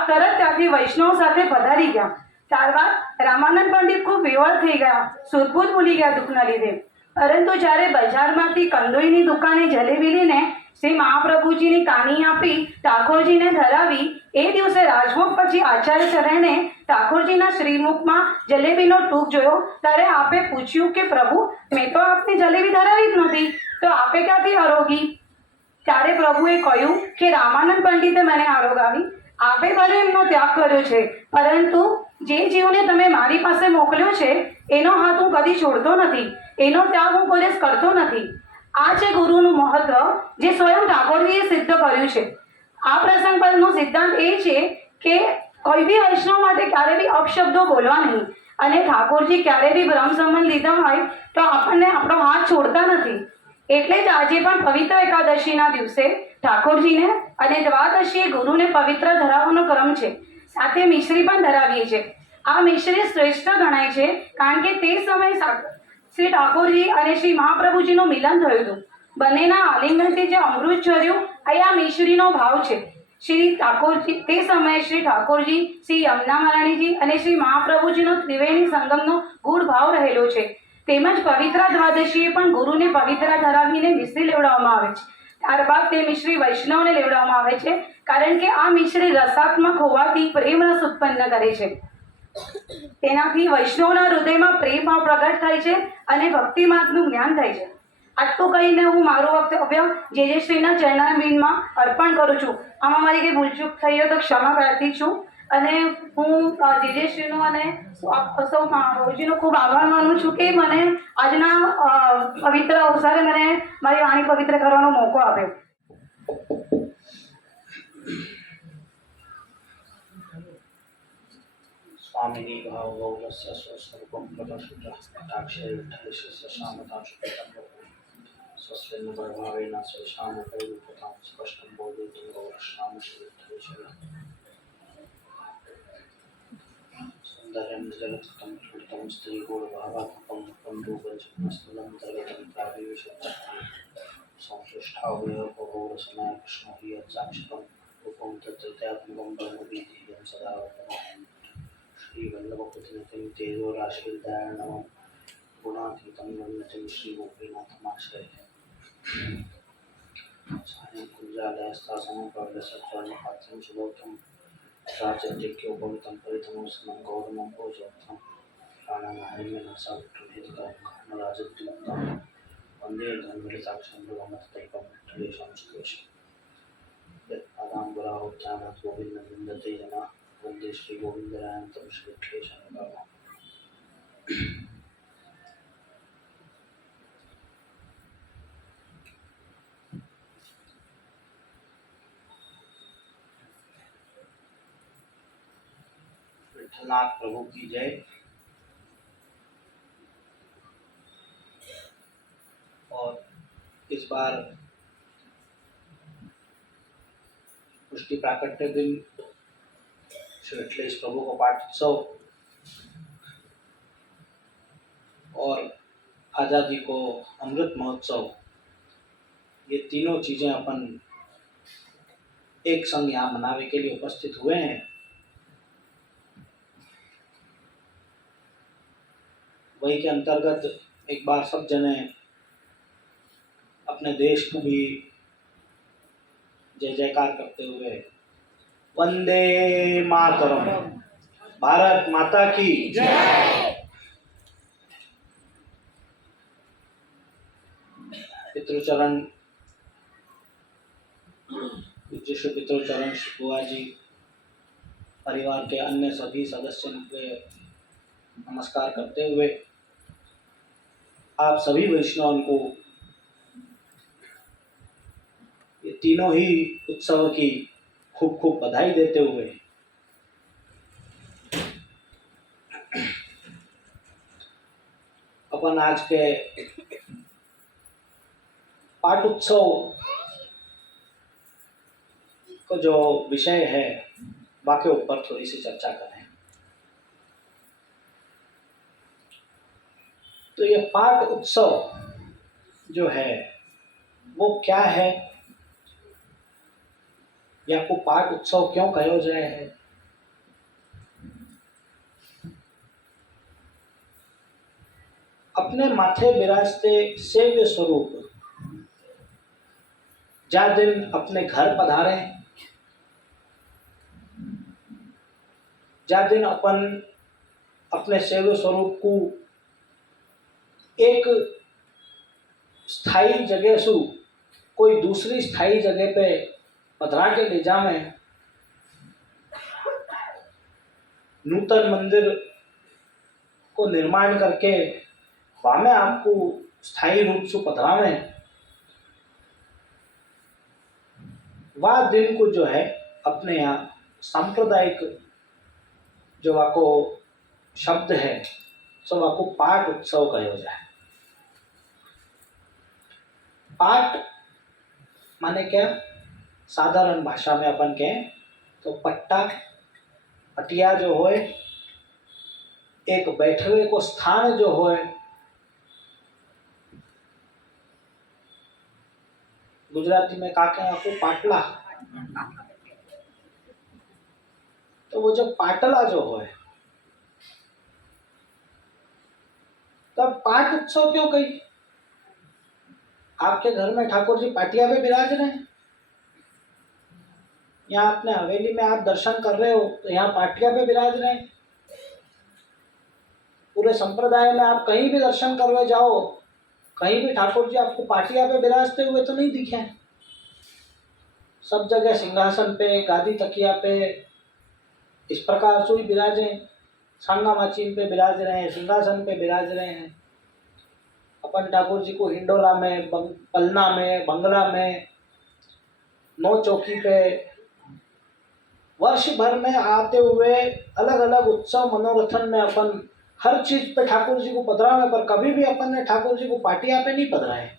ત્યાંથી વૈષ્ણવ સાથે પધારી ગયા. ત્યારબાદ રામાનંદ પંડિત ખૂબ વિવળ થઈ ગયા, સુદબુદ ભૂલી ગયા દુઃખના લીધે. પરંતુ જ્યારે બજારમાંથી કંદોઈની દુકાને જલેબી લઈને શ્રી મહાપ્રભુજીની કાની આપી ઠાકોરજીને ધરાવી એ દિવસે રાજભોગ પછી આચાર્ય ચરણે ઠાકોરજીના શ્રીમુખમાં જલેબીનો ટૂંક જોયો ત્યારે આપે પૂછ્યું કે પ્રભુ મેં તો આપની જલેબી ધરાવી જ નથી, તો આપે ક્યાંથી આરોગી? ત્યારે પ્રભુએ કહ્યું કે રામાનંદ પંડિતે મને આરોગાવી. આપે ભલે એમનો ત્યાગ કર્યો છે, પરંતુ જે જીવને તમે મારી પાસે મોકલ્યો છે એનો હાથ હું કદી છોડતો નથી, એનો ત્યાગ હું કોઈ દિવસ કરતો નથી. આ છે ગુરુનું મહત્વ જે સ્વયં ઠાકોરજીએ સિદ્ધ કર્યું છે. આ પ્રસંગ પરનો સિદ્ધાંત એ છે કે કોઈ બી વૈષ્ણવ માટે ક્યારે બી અપશબ્દો બોલવા નહીં અને ઠાકોરજી ક્યારે બી બ્રહ્મ સંબંધ લીધો હોય તો આપણને આપણો હાથ છોડતા નથી. એટલે જ આજે પણ પવિત્ર એકાદશીના દિવસે ઠાકોરજીને અને દ્વાદશીએ ગુરુને પવિત્ર ધરાવવાનો ક્રમ છે. સાથે મિશ્રી પણ ધરાવીએ છીએ. આ મિશ્રી શ્રેષ્ઠ ગણાય છે કારણ કે તે સમયે શ્રી ઠાકોરજી અને શ્રી મહાપ્રભુજીનું મિલન થયું હતું. બંનેના આલિંગનથી જે અમૃત ઝર્યું એ આ મિશ્રીનો ભાવ છે. શ્રી ઠાકોરજી તે સમયે શ્રી ઠાકોરજી, શ્રી યમુના મહારાણીજી અને શ્રી મહાપ્રભુજીનો ત્રિવેણી સંગમનો ગૂઢ ભાવ રહેલો છે. તેમજ પવિત્ર દ્વાદશીએ પણ ગુરુને પવિત્ર ધરાવીને મિશ્રી લેવડાવવામાં આવે છે. ત્યારબાદ તે મિશ્રી વૈષ્ણવને લેવડાવવામાં આવે છે કારણ કે આ મિશ્રી રસાત્મક હોવાથી પ્રેમ રસ ઉત્પન્ન કરે છે. તેનાથી વૈષ્ણવના હૃદયમાં પ્રેમ ભાવ પ્રગટ થાય છે અને ભક્તિ માર્ગનું જ્ઞાન થાય છે. આટલું કહીને હું મારું વક્તવ્ય જે શ્રીના ચરણારવિંદમાં અર્પણ કરું છું. આમાં મારી કંઈ ભૂલચૂક થઈ હોય તો ક્ષમા પ્રાર્થી છું અને હું જે શ્રીનો અને સૌ મહાપ્રભુજીનો ખૂબ આભાર માનું છું કે મને આજના પવિત્ર અવસરે મને મારી વાણી પવિત્ર કરવાનો મોકો આપ્યો. स्वामिनी भावगौरस्य स्वस्वरूपं प्रदर्शितः कटाक्षे विठ्ठलस्य शामताशुतं स्वस्वेन प्रभावेन स्वेषामुपैरूपतां स्पष्टं बोधयितुं गौरश्याम श्रीविठ्ठलेश्वरः सुन्दरं जलकृतं कृतं स्त्रीगोढभावात्मकं कण्डूकजन्मस्थलन्तर्गतं प्राविवेशतः संश्लिष्टावयवगौरसमय कृष्णो हि यत्साक्षितं रूपं तत्तत्यात्मकं ब्रह्मवीर्यं सदा वर्तमानं श्री वल्लभपतिनतिं तेजोराशिर्दयार्णवं गुणातीतं वन्दनं श्री गोपीनाथमाश्रये सायं कुञ्जालयस्थासनप्रविलसत्वर्णपात्रं सुबोधं प्राचत्यक्योपवितं परितमोसनं गौरमं भोजोक्तं प्राणानायम्यनसाविष्टुभेदकरं कर्मराजद्युक्तं वन्दे धन्वलिताक्षं भगवन्तदैवं विठ्ठलेशं सुरेशं यत्पादाम्बुराहुत्यानात् गोविन्दं विन्दते जना वन्दे श्री गोविन्दरायन्तं श्री विठ्ठलेशं बाबा विठ्ठलनाथ प्रभु की जय। और इस बार पुष्टि प्राकट्य दिन श्री विठ्ठलेश प्रभु को पाठोत्सव और आज़ादी को अमृत महोत्सव, ये तीनों चीज़ें अपन एक संग यहाँ मनाने के लिए उपस्थित हुए हैं। वही के अंतर्गत एक बार सब जने अपने देश को भी जय जयकार करते हुए वंदे मातरम, भारत माता की जय। पितृचरण पूज्य श्री पितृचरण श्री बुआ जी, परिवार के अन्य सभी सदस्यों के नमस्कार करते हुए आप सभी वैष्णवों को ये तीनों ही उत्सव की खूब खूब बधाई देते हुए अपन आज के पाठ उत्सव को जो विषय है वाके ऊपर थोड़ी सी चर्चा करें। तो ये पाठ उत्सव जो है वो क्या है, या को पाठ उत्सव क्यों कहो जाए है। अपने माथे विराजते सेव्य स्वरूप जा दिन अपने घर पधारे, जा दिन अपन अपने सेव्य स्वरूप को एक स्थायी जगह से कोई दूसरी स्थायी जगह पे पधरा के ले जावे, नूतन मंदिर को निर्माण करके वहाँ में आपको स्थायी रूप से पधरावे, वह दिन को जो है अपने यहाँ सांप्रदायिक जो आपको शब्द है सो आपको पाठ उत्सव कहो जाए। पाठ माने क्या? साधारण भाषा में अपन कहें तो पट्टा पटिया जो होए, एक बैठवे को स्थान जो होए, गुजराती में का कहें आपको पाटला, तो वो जो पाटला जो होए, तब पाठ उत्सव क्यों कही? आपके घर में ठाकुर जी पाटिया पे विराज रहे हैं, यहाँ अपने हवेली में आप दर्शन कर रहे हो तो यहाँ पाटिया पे विराज रहे हैं। पूरे संप्रदाय में आप कहीं भी दर्शन करने जाओ, कहीं भी ठाकुर जी आपको पाटिया पे विराजते हुए तो नहीं दिखे। सब जगह सिंहासन पे, गादी तकिया पे इस प्रकार से ही विराजे, सांगा माचीन पे विराज रहे हैं, सिंहासन पे विराज रहे हैं। अपन ठाकुर जी को हिंडोला में, पलना में, बंगला में, नौ चौकी पे वर्ष भर में आते हुए अलग अलग उत्सव मनोरथन में अपन हर चीज पे ठाकुर जी को पधरावे, पर कभी भी अपन ने ठाकुर जी को पाटिया पे नहीं पधराए।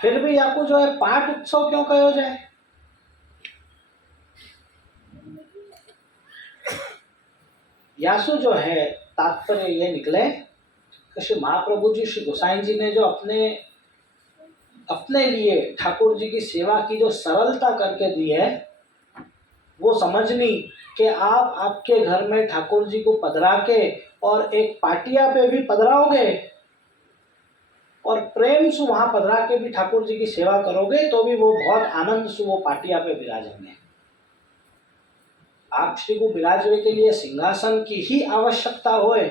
फिर भी आपको जो है पाठ उत्सव क्यों कहो जाए? यासु जो है तात्पर्य ये निकले कि श्री महाप्रभु जी, श्री गोसाई जी ने जो अपने लिए ठाकुर जी की सेवा की जो सरलता करके दी है, वो समझनी कि आप आपके घर में ठाकुर जी को पधरा के और एक पाटिया पे भी पधराओगे और प्रेम से वहां पधरा के भी ठाकुर जी की सेवा करोगे तो भी वो बहुत आनंद से वो पाटिया पे विराजेंगे। आप श्री को विराजने के लिए सिंहासन की ही आवश्यकता होए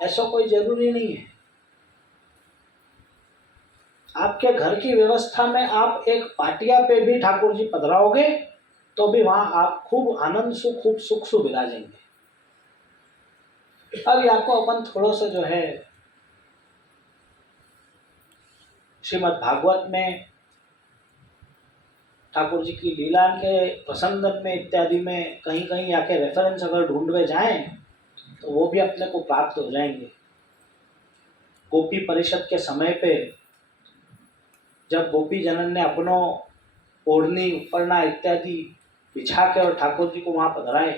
ऐसा कोई जरूरी नहीं है। आपके घर की व्यवस्था में आप एक पाटिया पे भी ठाकुर जी पधराओगे तो भी वहां आप खूब आनंद से, खूब सुख से विराजेंगे। अब आपको अपन थोड़ा सा जो है श्रीमद् भागवत में ठाकुर जी की लीला के प्रसंगन में इत्यादि में कहीं कहीं आके रेफरेंस अगर ढूंढवे जाएं तो वो भी अपने को प्राप्त हो जाएंगे। गोपी परिषद के समय पे जब गोपी जनन ने अपनो ओढ़नी, उपरना इत्यादि बिछा के और ठाकुर जी को वहां पधराए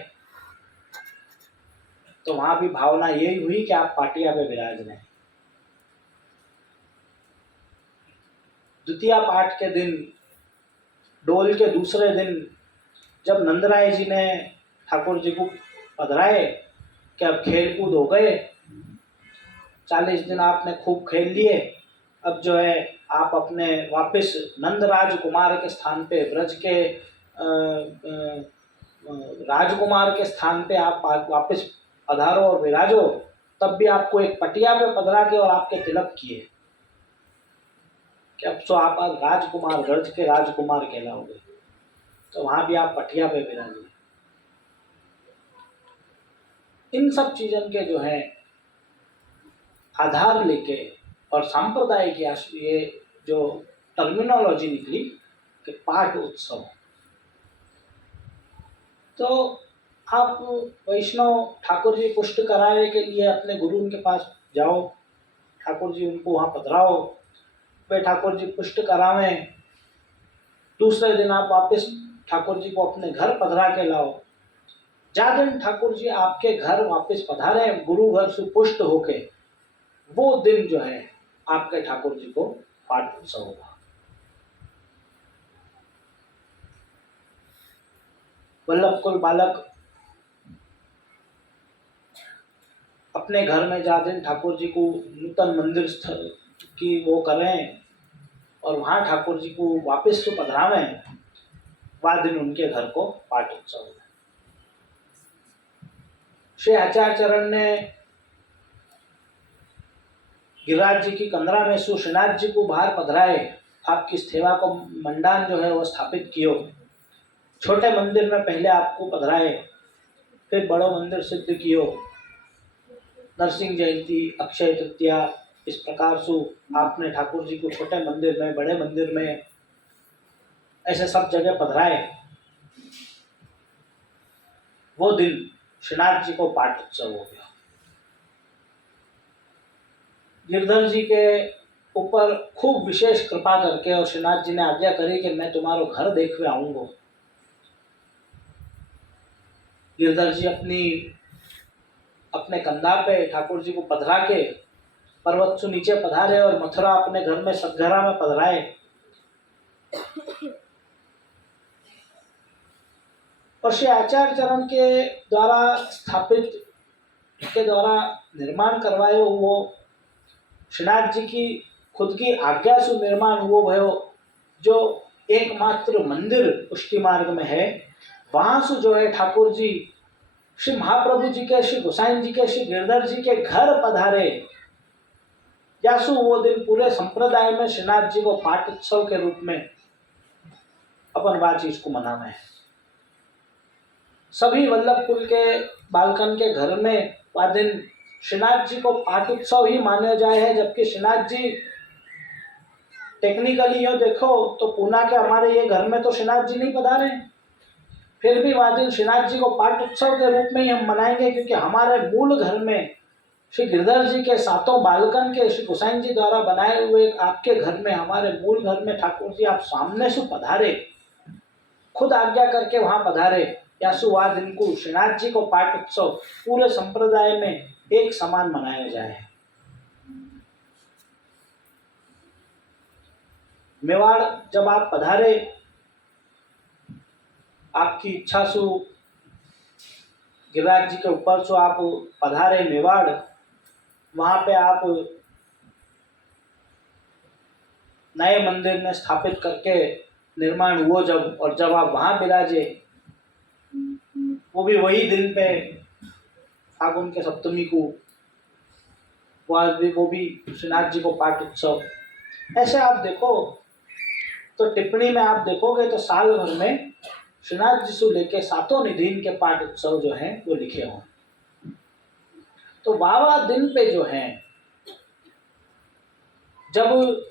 तो वहां भी भावना यही हुई कि आप पाटिया पे विराज रहे हैं। द्वितीय पाठ के दिन, डोल के दूसरे दिन, जब नंदराय जी ने ठाकुर जी को पधराए कि अब खेल कूद हो गए, 40 दिन आपने खूब खेल लिए, अब जो है आप अपने वापस नंद राजकुमार के स्थान पे, ब्रज के राजकुमार के स्थान पे आप वापस पधारो और विराजो। तब भी आपको एक पटिया पे पधरा के और आपके तिलक किए कि अब तो आप राजकुमार, ब्रज के राजकुमार कहलाओगे, तो वहां भी आप पटिया पे विराजिए। इन सब चीजों के जो है आधार लेके और संप्रदाय की ये जो टर्मिनोलॉजी निकली कि पाठ उत्सव, तो आप वैष्णव ठाकुर जी पुष्ट करावे के लिए अपने गुरु उनके पास जाओ, ठाकुर जी उनको वहाँ पधराओ, वे ठाकुर जी पुष्ट करावें, दूसरे दिन आप वापस ठाकुर जी को अपने घर पधरा के लाओ। जा दिन ठाकुर जी आपके घर वापस पधारे गुरु घर से पुष्ट होके, वो दिन जो है आपके ठाकुर जी को पाठ उत्सव होगा। वल्लभ कुल बालक अपने घर में जा दिन ठाकुर जी को नूतन मंदिर स्थल की वो करें और वहाँ ठाकुर जी को वापस से पधरावें, वह दिन उनके घर को पाठ उत्सव होगा। श्री आचार्य चरण ने गिरिराज जी की कंदरा में श्रीनाथ जी को बाहर पधराए, आपकी सेवा को मंडान जो है वो स्थापित कियो। छोटे मंदिर में पहले आपको पधराए, फिर बड़ो मंदिर सिद्ध कियो। नरसिंह जयंती, अक्षय तृतीया, इस प्रकार से आपने ठाकुर जी को छोटे मंदिर में, बड़े मंदिर में, ऐसे सब जगह पधराए। वो दिन श्रीनाथ जी को पाठ उत्सव हो गया। गिरधर जी के ऊपर खूब विशेष कृपा करके और श्रीनाथ जी ने आज्ञा करी कि मैं तुम्हारो घर देखवे आऊंगा। गिरधर जी अपने कंधा पे ठाकुर जी को पधरा के पर्वत से नीचे पधारे और मथुरा अपने घर में सतघरा में पधराए। और श्री आचार्य चरण के द्वारा स्थापित के द्वारा निर्माण करवाए वो श्रीनाथ जी की खुद की आज्ञा से निर्माण हुआ भयो जो एकमात्र मंदिर पुष्टि मार्ग में है। वहां से जो है ठाकुर जी श्री महाप्रभु जी के, श्री गोसाई जी के, श्री गिरधर जी के घर पधारे। यासु वो दिन पूरे संप्रदाय में श्रीनाथ जी को पाठ उत्सव के रूप में अपन बात चीज को मनाना है। सभी वल्लभ कुल के बालकन के घर में वह दिन श्रीनाथ जी को पाठ उत्सव ही माना जाए है। जबकि श्रीनाथ जी टेक्निकली यो देखो तो पूना के हमारे ये घर में तो श्रीनाथ जी नहीं पधारे, फिर भी वह दिन श्रीनाथ जी को पाठ उत्सव के रूप में ही हम मनाएंगे, क्योंकि हमारे मूल घर में श्री गिरधर जी के सातों बालकन के श्री गोसाई जी द्वारा बनाए हुए आपके घर में, हमारे मूल घर में ठाकुर जी आप सामने से पधारे, खुद आज्ञा करके वहां पधारे। यासुवा दिन को श्रीनाथ जी को पाठ उत्सव पूरे संप्रदाय में एक समान मनाया जाए। मेवाड़ जब आप पधारे, आपकी इच्छा से गिरिराज जी के ऊपर से आप पधारे मेवाड़, वहां पे आप नए मंदिर में स्थापित करके निर्माण हुआ जब, और जब आप वहां विराजे वो भी वही दिन पे फागुन के सप्तमी को, वो भी श्रीनाथ जी को पाठ उत्सव। ऐसे आप देखो तो टिप्पणी में आप देखोगे तो साल भर में श्रीनाथ जी से लेके सातों निधीन के पाठ उत्सव जो हैं वो लिखे हों। तो वावा दिन पे जो है जब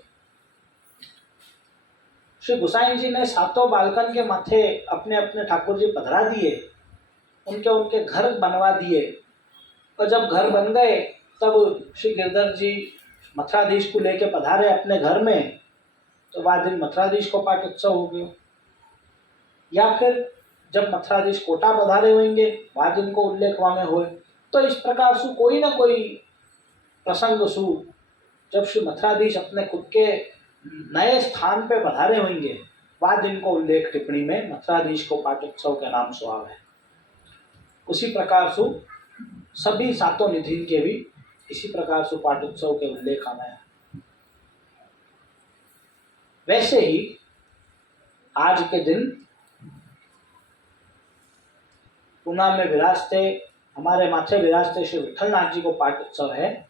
श्री गोसाई जी ने सातों बालकन के माथे अपने अपने ठाकुर जी पधरा दिए, उनके घर बनवा दिए, और जब घर बन गए तब श्री गिरधर जी मथुराधीश को लेके पधारे अपने घर में, तो वह दिन मथुराधीश को पाठ उत्सव हो गया। या फिर जब मथुराधीश कोटा पधारे होंगे वह दिन को उल्लेख वहाँ में होए। तो इस प्रकार से कोई ना कोई प्रसंग सु जब श्री मथुराधीश अपने खुद के नए स्थान पे पधारे होंगे वह दिन को उल्लेख टिप्पणी में मथुराधीश को पाठ उत्सव के नाम से आवे। उसी प्रकार से सभी सातों निधि के भी इसी प्रकार से पाठ उत्सव के उल्लेख आना है। वैसे ही आज के दिन पूना में विराजते, हमारे माथे विराजते श्री विठलनाथ जी को पाठ उत्सव है।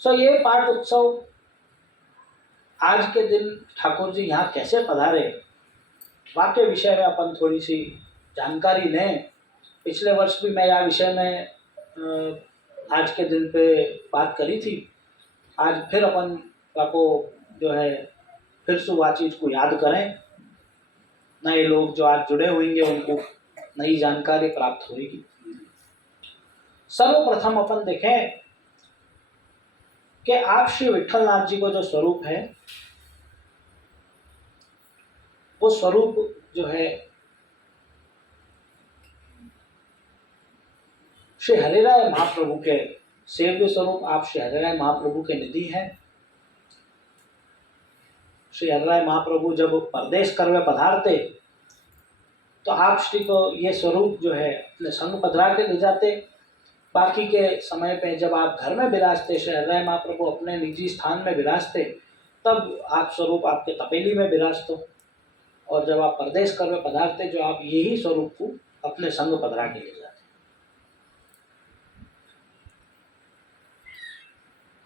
सो ये पाठ उत्सव आज के दिन ठाकुर जी यहाँ कैसे पधारे, वाक्य विषय में अपन थोड़ी सी जानकारी लें। पिछले वर्ष भी मैं यह विषय में आज के दिन पे बात करी थी। आज फिर अपन को जो है फिर से वह चीज़ को याद करें। नए लोग जो आज जुड़े होंगे उनको नई जानकारी प्राप्त होगी। सर्वप्रथम अपन देखें कि आप श्री विठलनाथ जी को जो स्वरूप है वो स्वरूप जो है श्री हरिराय महाप्रभु के सेव्य स्वरूप। आप श्री हरिराय महाप्रभु के निधि हैं। श्री हरिराय महाप्रभु जब परदेश करवे पधारते तो आप श्री को ये स्वरूप जो है अपने संग पधरा के ले जाते। बाकी के समय पे जब आप घर में विराजते, श्री हरिराय महाप्रभु अपने निजी स्थान में विराजते, तब आप स्वरूप आपके तपेली में विराजते, और जब आप परदेश करवे पधारते जो आप यही स्वरूप को अपने संग पधरा के ले जाते।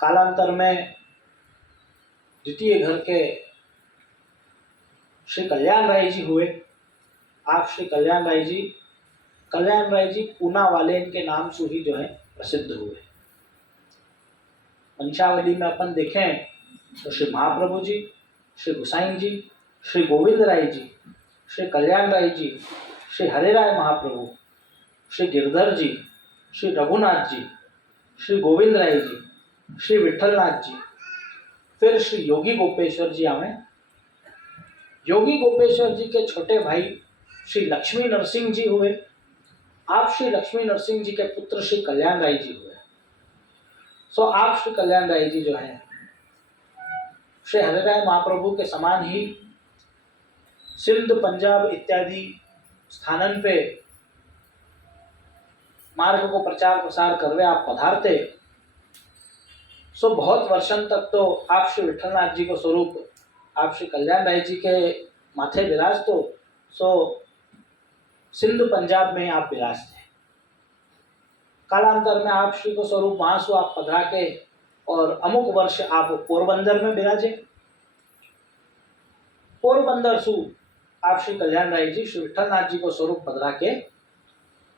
कालांतर में द्वितीय घर के श्री कल्याण राय जी हुए। आप श्री कल्याण राय जी पूना वाले इनके नाम से ही जो है प्रसिद्ध हुए। वंशावली में अपन देखें तो श्री महाप्रभु जी, श्री गोसाई जी, श्री गोविंद राय जी, श्री कल्याण राय जी, श्री हरिराय महाप्रभु, श्री गिरधर जी, श्री रघुनाथ जी, श्री गोविंद राय जी, श्री विठलनाथ जी, फिर श्री योगी गोपेश्वर जी आवे। योगी गोपेश्वर जी के छोटे भाई श्री लक्ष्मी नरसिंह जी हुए। आप श्री लक्ष्मी नरसिंह जी के पुत्र श्री कल्याण राय जी हुए। सो आप श्री कल्याण राय जी जो है श्री हरिराय महाप्रभु के समान ही सिंध, पंजाब इत्यादि स्थानन पे मार्ग को प्रचार प्रसार करवे आप पधारते। सो बहुत वर्षन तक तो आप श्री विठलनाथ जी को स्वरूप आप श्री कल्याण राय जी के माथे विराजतो। सो सिंध पंजाब में आप विराजते। कालांतर में आप श्री को स्वरूप वहां से आप पधरा के और अमुक वर्ष आप पोरबंदर में विराजे। पोरबंदर सु आप श्री कल्याण राय जी श्री विठलनाथ जी को स्वरूप पधरा के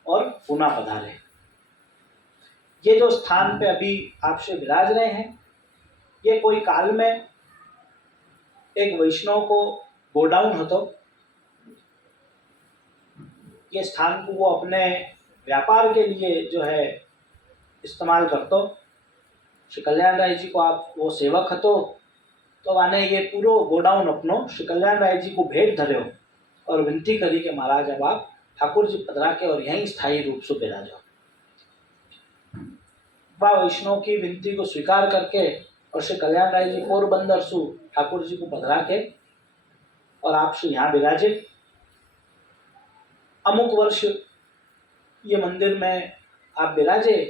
और पुनः पधारे। ये जो स्थान पे अभी आप श्री विराज रहे हैं, ये कोई काल में एक वैष्णव को गोडाउन हतो। ये स्थान को वो अपने व्यापार के लिए जो है इस्तेमाल करतो। श्री कल्याण राय जी को आप वो सेवक हतो, तो माने ये पूरो गोडाउन अपनो श्री कल्याण राय जी को भेंट धर्यो और विनती करी कि महाराज अब आप ठाकुर जी पधरा के और यहीं स्थायी रूप से विराजो। वह वैष्णव की विनती को स्वीकार करके और श्री कल्याण राय जी पोरबंदर सु ठाकुर जी को पधरा के और आप श्री यहाँ विराजे। अमुक वर्ष ये मंदिर में आप विराजे,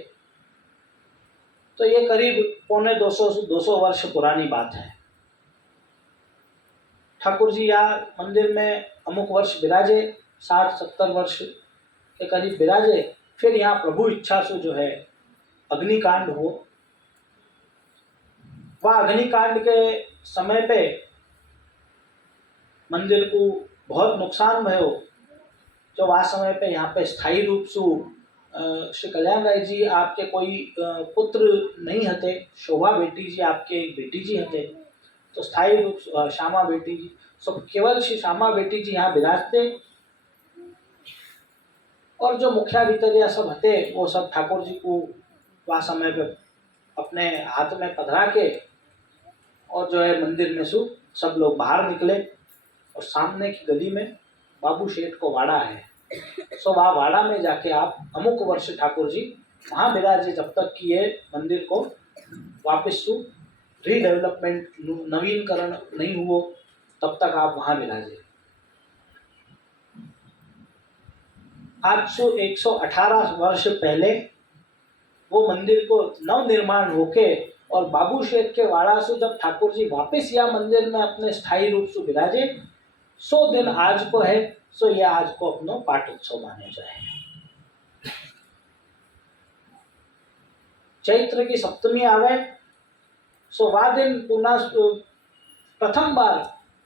तो ये करीब 250 वर्ष पुरानी बात है। ठाकुर जी यहाँ मंदिर में अमुक वर्ष विराजे, 60-70 वर्ष के करीब विराजे। फिर यहाँ प्रभु इच्छा से जो है अग्निकांड हो। वह अग्निकांड के समय पे मंदिर को बहुत नुकसान भयो। जो वह समय पे यहाँ पे स्थायी रूप से श्री कल्याण राय जी आपके कोई पुत्र नहीं हते, शोभा बेटी जी आपके एक बेटी जी हते, तो स्थायी रूप से श्यामा बेटी जी, सब केवल श्री श्यामा बेटी जी यहाँ विराजते। और जो मुखिया भीतरिया सब हते वो सब ठाकुर जी को वह समय पे अपने हाथ में पधरा के और जो है मंदिर में सु सब लोग बाहर निकले। और सामने की गली में बाबू शेठ को वाड़ा है। सो वह वाड़ा में जाके आप अमुक वर्ष ठाकुर जी वहाँ विराजे, जब तक कि ये मंदिर को वापस सु रीडेवलपमेंट नवीनकरण नहीं हुआ तब तक आप वहाँ विराजे। आज से 118 वर्ष पहले वो मंदिर को नव निर्माण होके और बाबू शेठ के वाड़ा से जब ठाकुर जी वापस यह मंदिर में अपने स्थायी रूप से विराजे, 100 दिन आज को है। सो यह आज को अपनो पाठ उत्सव माने जाए। चैत्र की सप्तमी आवे, सो वह दिन पुनः प्रथम बार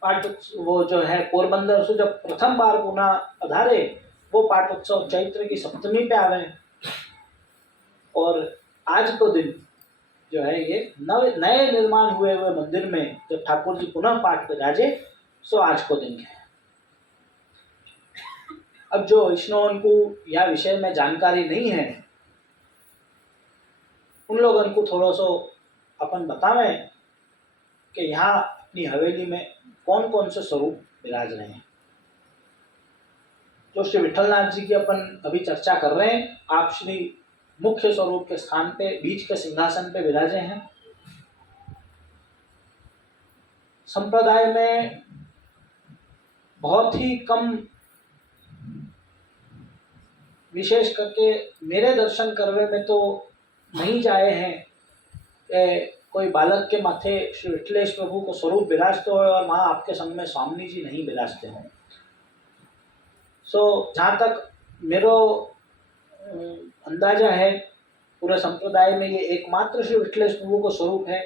पाठ वो जो है पोरबंदर से जब प्रथम बार पुनः पधारे, वो पाठ उत्सव चैत्र की सप्तमी पे आवे। और आज को दिन जो है ये नए निर्माण हुए मंदिर में जब ठाकुर जी पुनः पाठ विराजे, सो आज को दिन है। अब जो वैष्णव को यह विषय में जानकारी नहीं है, उन लोगों को थोड़ा सो अपन बतावें कि यहाँ अपनी हवेली में कौन कौन से स्वरूप विराज रहे हैं। जो श्री विठलनाथ जी की अपन अभी चर्चा कर रहे हैं, आप श्री मुख्य स्वरूप के स्थान पे बीच के सिंहासन पे विराजे हैं। संप्रदाय में बहुत ही कम, विशेष करके मेरे दर्शन करने में तो नहीं जाए हैं कोई बालक के माथे श्री विठलेश प्रभु को स्वरूप विराजते हो और वहाँ आपके संग में स्वामी जी नहीं विराजते हों। सो जहाँ तक मेरा अंदाजा है, पूरे संप्रदाय में ये एकमात्र श्री विठलेश प्रभु को स्वरूप है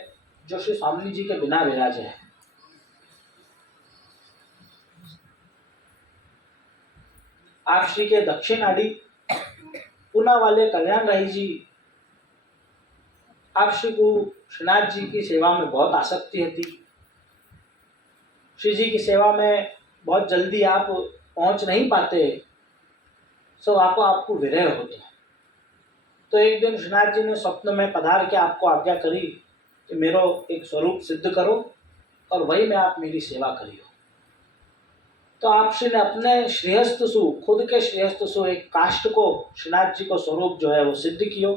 जो श्री स्वामी जी के बिना विराजे है। आप श्री के दक्षिण आड़ी पूना वाले कल्याण राय जी, आप श्री को श्रीनाथ जी की सेवा में बहुत आसक्ति थी। श्री जी की सेवा में बहुत जल्दी आप पहुंच नहीं पाते, सो आपको विरह होते हैं। तो एक दिन श्रीनाथ जी ने स्वप्न में पधार के आपको आज्ञा करी कि मेरो एक स्वरूप सिद्ध करो और वही में आप मेरी सेवा करियो। तो आप श्री ने अपने श्रेयस्थ सु, खुद के श्रेयस्थ सु एक काष्ठ को श्रीनाथ जी को स्वरूप जो है वो सिद्ध कियो।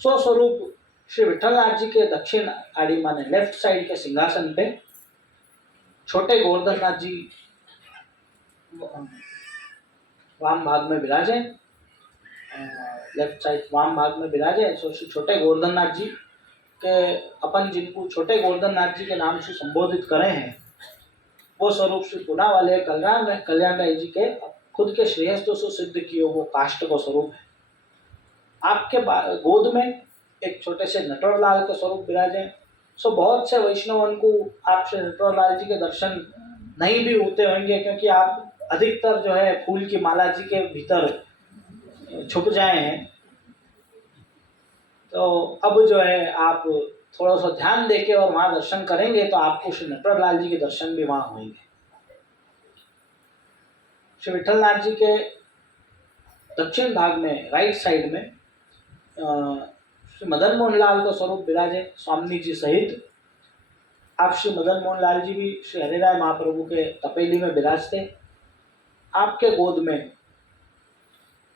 सो स्वरूप श्री विठलनाथ जी के दक्षिण आड़ी माने लेफ्ट साइड के सिंहासन पे छोटे गोवर्धननाथ जी वाम भाग में विराजे, लेफ्ट साइड वाम भाग में विराजे। सो श्री छोटे गोवर्धननाथ जी के अपन जिनको छोटे गोवर्धननाथ जी के नाम से संबोधित करे हैं, वो स्वरूप श्री पुना वाले कल्याण राय जी के खुद के श्रेयस्थ से सिद्ध किए वो काष्ठ को स्वरूप है। आपके गोद में एक छोटे से नटवरलाल के स्वरूप विराजे। सो बहुत से वैष्णवन को आप श्री नटवरलाल जी के दर्शन नहीं भी होते होंगे, क्योंकि आप अधिकतर जो है फूल की माला जी के भीतर छुप जाए हैं। तो अब जो है आप थोड़ा सा ध्यान देके और वहाँ दर्शन करेंगे तो आपको श्री नटवरलाल जी के दर्शन भी वहाँ होंगे। श्री विठलनाथ जी के दक्षिण भाग में राइट साइड में श्री मदन मोहन लाल का स्वरूप विराजे स्वामी जी सहित। आप श्री मदन मोहन लाल जी भी श्री हरिराय महाप्रभु के तपेली में विराजते। आपके गोद में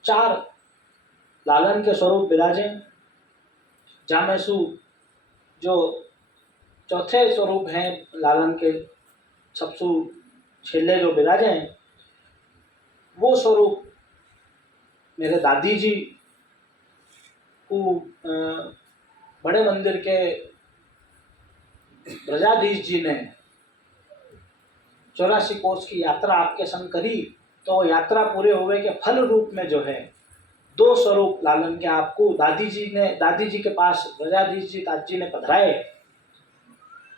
4 लालन के स्वरूप विराजे, जामेसु जो चौथे स्वरूप हैं लालन के सबसु छेले जो विराजे हैं, वो स्वरूप मेरे दादी जी को बड़े मंदिर के ब्रजाधीश जी ने 84 कोस की यात्रा आपके संग करी। तो वो यात्रा पूरे हुए के फल रूप में जो है 2 स्वरूप लालन के आपको दादी जी के पास ब्रजाधीश जी दादी जी ने पधराए।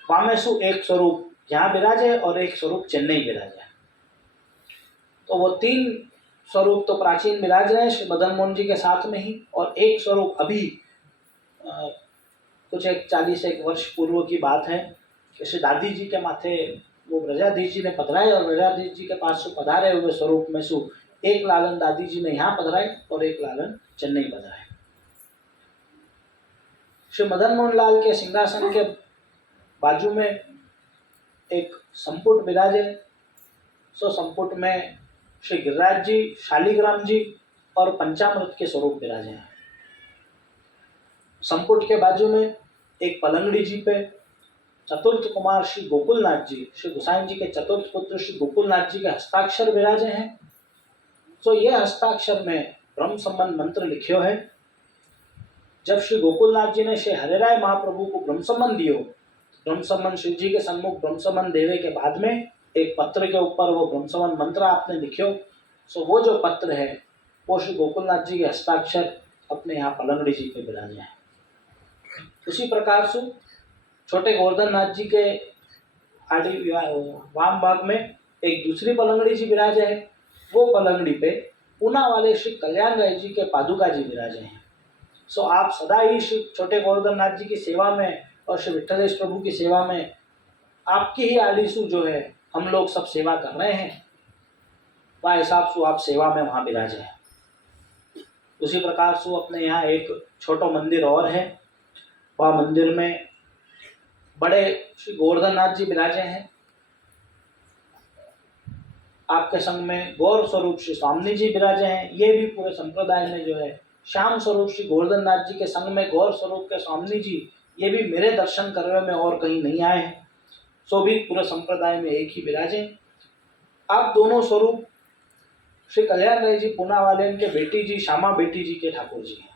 वामेसु एक स्वरूप यहाँ विराजे और एक स्वरूप चेन्नई विराजे। तो वो 3 स्वरूप तो प्राचीन विराज रहे हैं श्री मदन मोहन जी के साथ में ही, और एक स्वरूप अभी कुछ एक 41 वर्ष पूर्व की बात है कि श्री दादी जी के माथे वो ब्रजाधीश जी ने पधराए, और ब्रजाधीश जी के पास पधारे हुए स्वरूप में सु एक लालन दादी जी ने यहाँ पधराए और एक लालन चेन्नई पधराए। श्री मदन मोहन लाल के सिंहासन के बाजू में एक संपुट विराजे। सो संपुट में श्री गिरिराज जी, शालिग्राम जी और पंचामृत के स्वरूप विराजे हैं। संपुट के बाजू में एक पलंगड़ी जी पे चतुर्थ कुमार श्री गोकुलनाथ जी, श्री गोसाई जी के चतुर्थ पुत्र श्री गोकुलनाथ जी के हस्ताक्षर विराजे हैं। तो ये हस्ताक्षर में ब्रह्म संबंध मंत्र लिखियो है। जब श्री गोकुलनाथ जी ने श्री हरिराय महाप्रभु को ब्रह्म संबंध दियो, ब्रह्म संबंध शिव जी के सम्मुख ब्रह्म संबंध देने के बाद में एक पत्र के ऊपर वो ब्रह्म संबंध मंत्र आपने लिखियो। सो वो जो पत्र है वो श्री गोकुलनाथ जी के हस्ताक्षर अपने यहाँ पलंगड़ी जी पे विराजे हैं। उसी प्रकार से छोटे गोवर्धननाथ जी के आड़ी वाम भाग में एक दूसरी पलंगड़ी जी विराजे हैं। वो पलंगड़ी पे पूना वाले श्री कल्याण राय जी के पादुका जी विराजे हैं। सो आप सदा ही श्री छोटे गोवर्धननाथ जी की सेवा में और श्री विठलेश प्रभु की सेवा में आपकी ही आलीसु जो है हम लोग सब सेवा कर रहे हैं, वह हिसाब से आप सेवा में वहाँ विराजे हैं। उसी प्रकार से अपने यहाँ एक छोटा मंदिर और है, वह मंदिर में बड़े श्री गोवर्धननाथ जी विराजे हैं। आपके संग में गौर स्वरूप श्री स्वामी जी विराजे हैं। ये भी पूरे संप्रदाय में जो है श्याम स्वरूप श्री गोवर्धननाथ जी के संग में गौर स्वरूप के स्वामी जी, ये भी मेरे दर्शन करने में और कहीं नहीं आए हैं। सो भी पूरे संप्रदाय में एक ही विराजे। आप दोनों स्वरूप श्री कल्याण राय जी पूना वाले के बेटी जी श्यामा बेटी जी के ठाकुर जी हैं।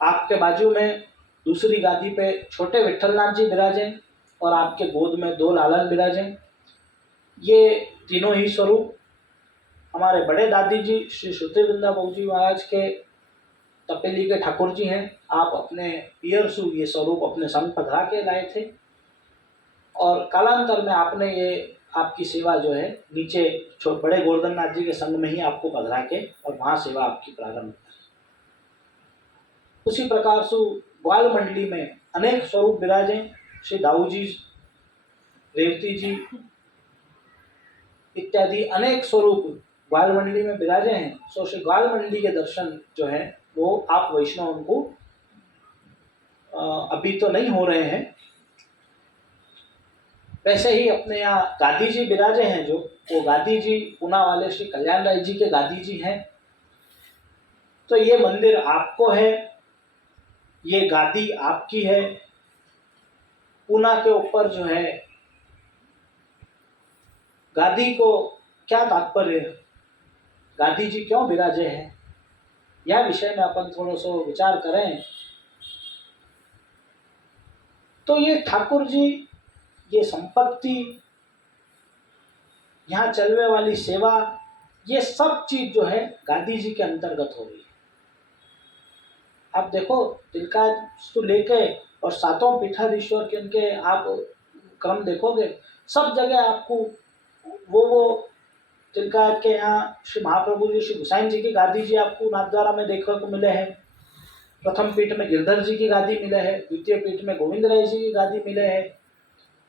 आपके बाजू में दूसरी गादी पे छोटे विठलनाथ जी विराजे और आपके गोद में 2 लालन विराजे। ये तीनों ही स्वरूप हमारे बड़े दादी जी श्री श्रुति वृंदा बहू जी महाराज के तपेली के ठाकुर जी हैं। आप अपने पियरसु ये स्वरूप अपने संग पधरा के लाए थे, और कालांतर में आपने ये आपकी सेवा जो है नीचे बड़े गोवर्धननाथ जी के संग में ही आपको पधरा के और वहाँ सेवा आपकी प्रारंभ की। उसी प्रकार से ग्वाल मंडली में अनेक स्वरूप विराजे। श्री दाऊ जी, रेवती जी, इत्यादि अनेक स्वरूप ग्वाल मंडली में विराजे हैं। सो श्री ग्वाल मंडली के दर्शन जो है वो आप वैष्णव को अभी तो नहीं हो रहे हैं। वैसे ही अपने यहाँ गादी जी विराजे हैं, जो वो गादी जी पूना वाले श्री कल्याण राय जी के गादी जी हैं। तो ये मंदिर आपको है, ये गादी आपकी है। पूना के ऊपर जो है गादी को क्या तात्पर्य, गादी जी क्यों विराजे हैं, यह विषय में अपन थोड़ा सा विचार करें। तो ये ठाकुर जी, ये संपत्ति, यहाँ चलने वाली सेवा, ये सब चीज जो है गादी जी के अंतर्गत हो रही है। आप देखो तिलकायत से लेके और सातों पीठाधीश्वर के उनके आप क्रम देखोगे, सब जगह आपको वो तिलकायत के यहाँ श्री महाप्रभु जी, श्री गोसाई जी की गादी जी आपको नाथद्वारा में देखने को मिले हैं। प्रथम पीठ में गिरधर जी की गादी मिले है, द्वितीय पीठ में गोविंद राय जी की गादी मिले है।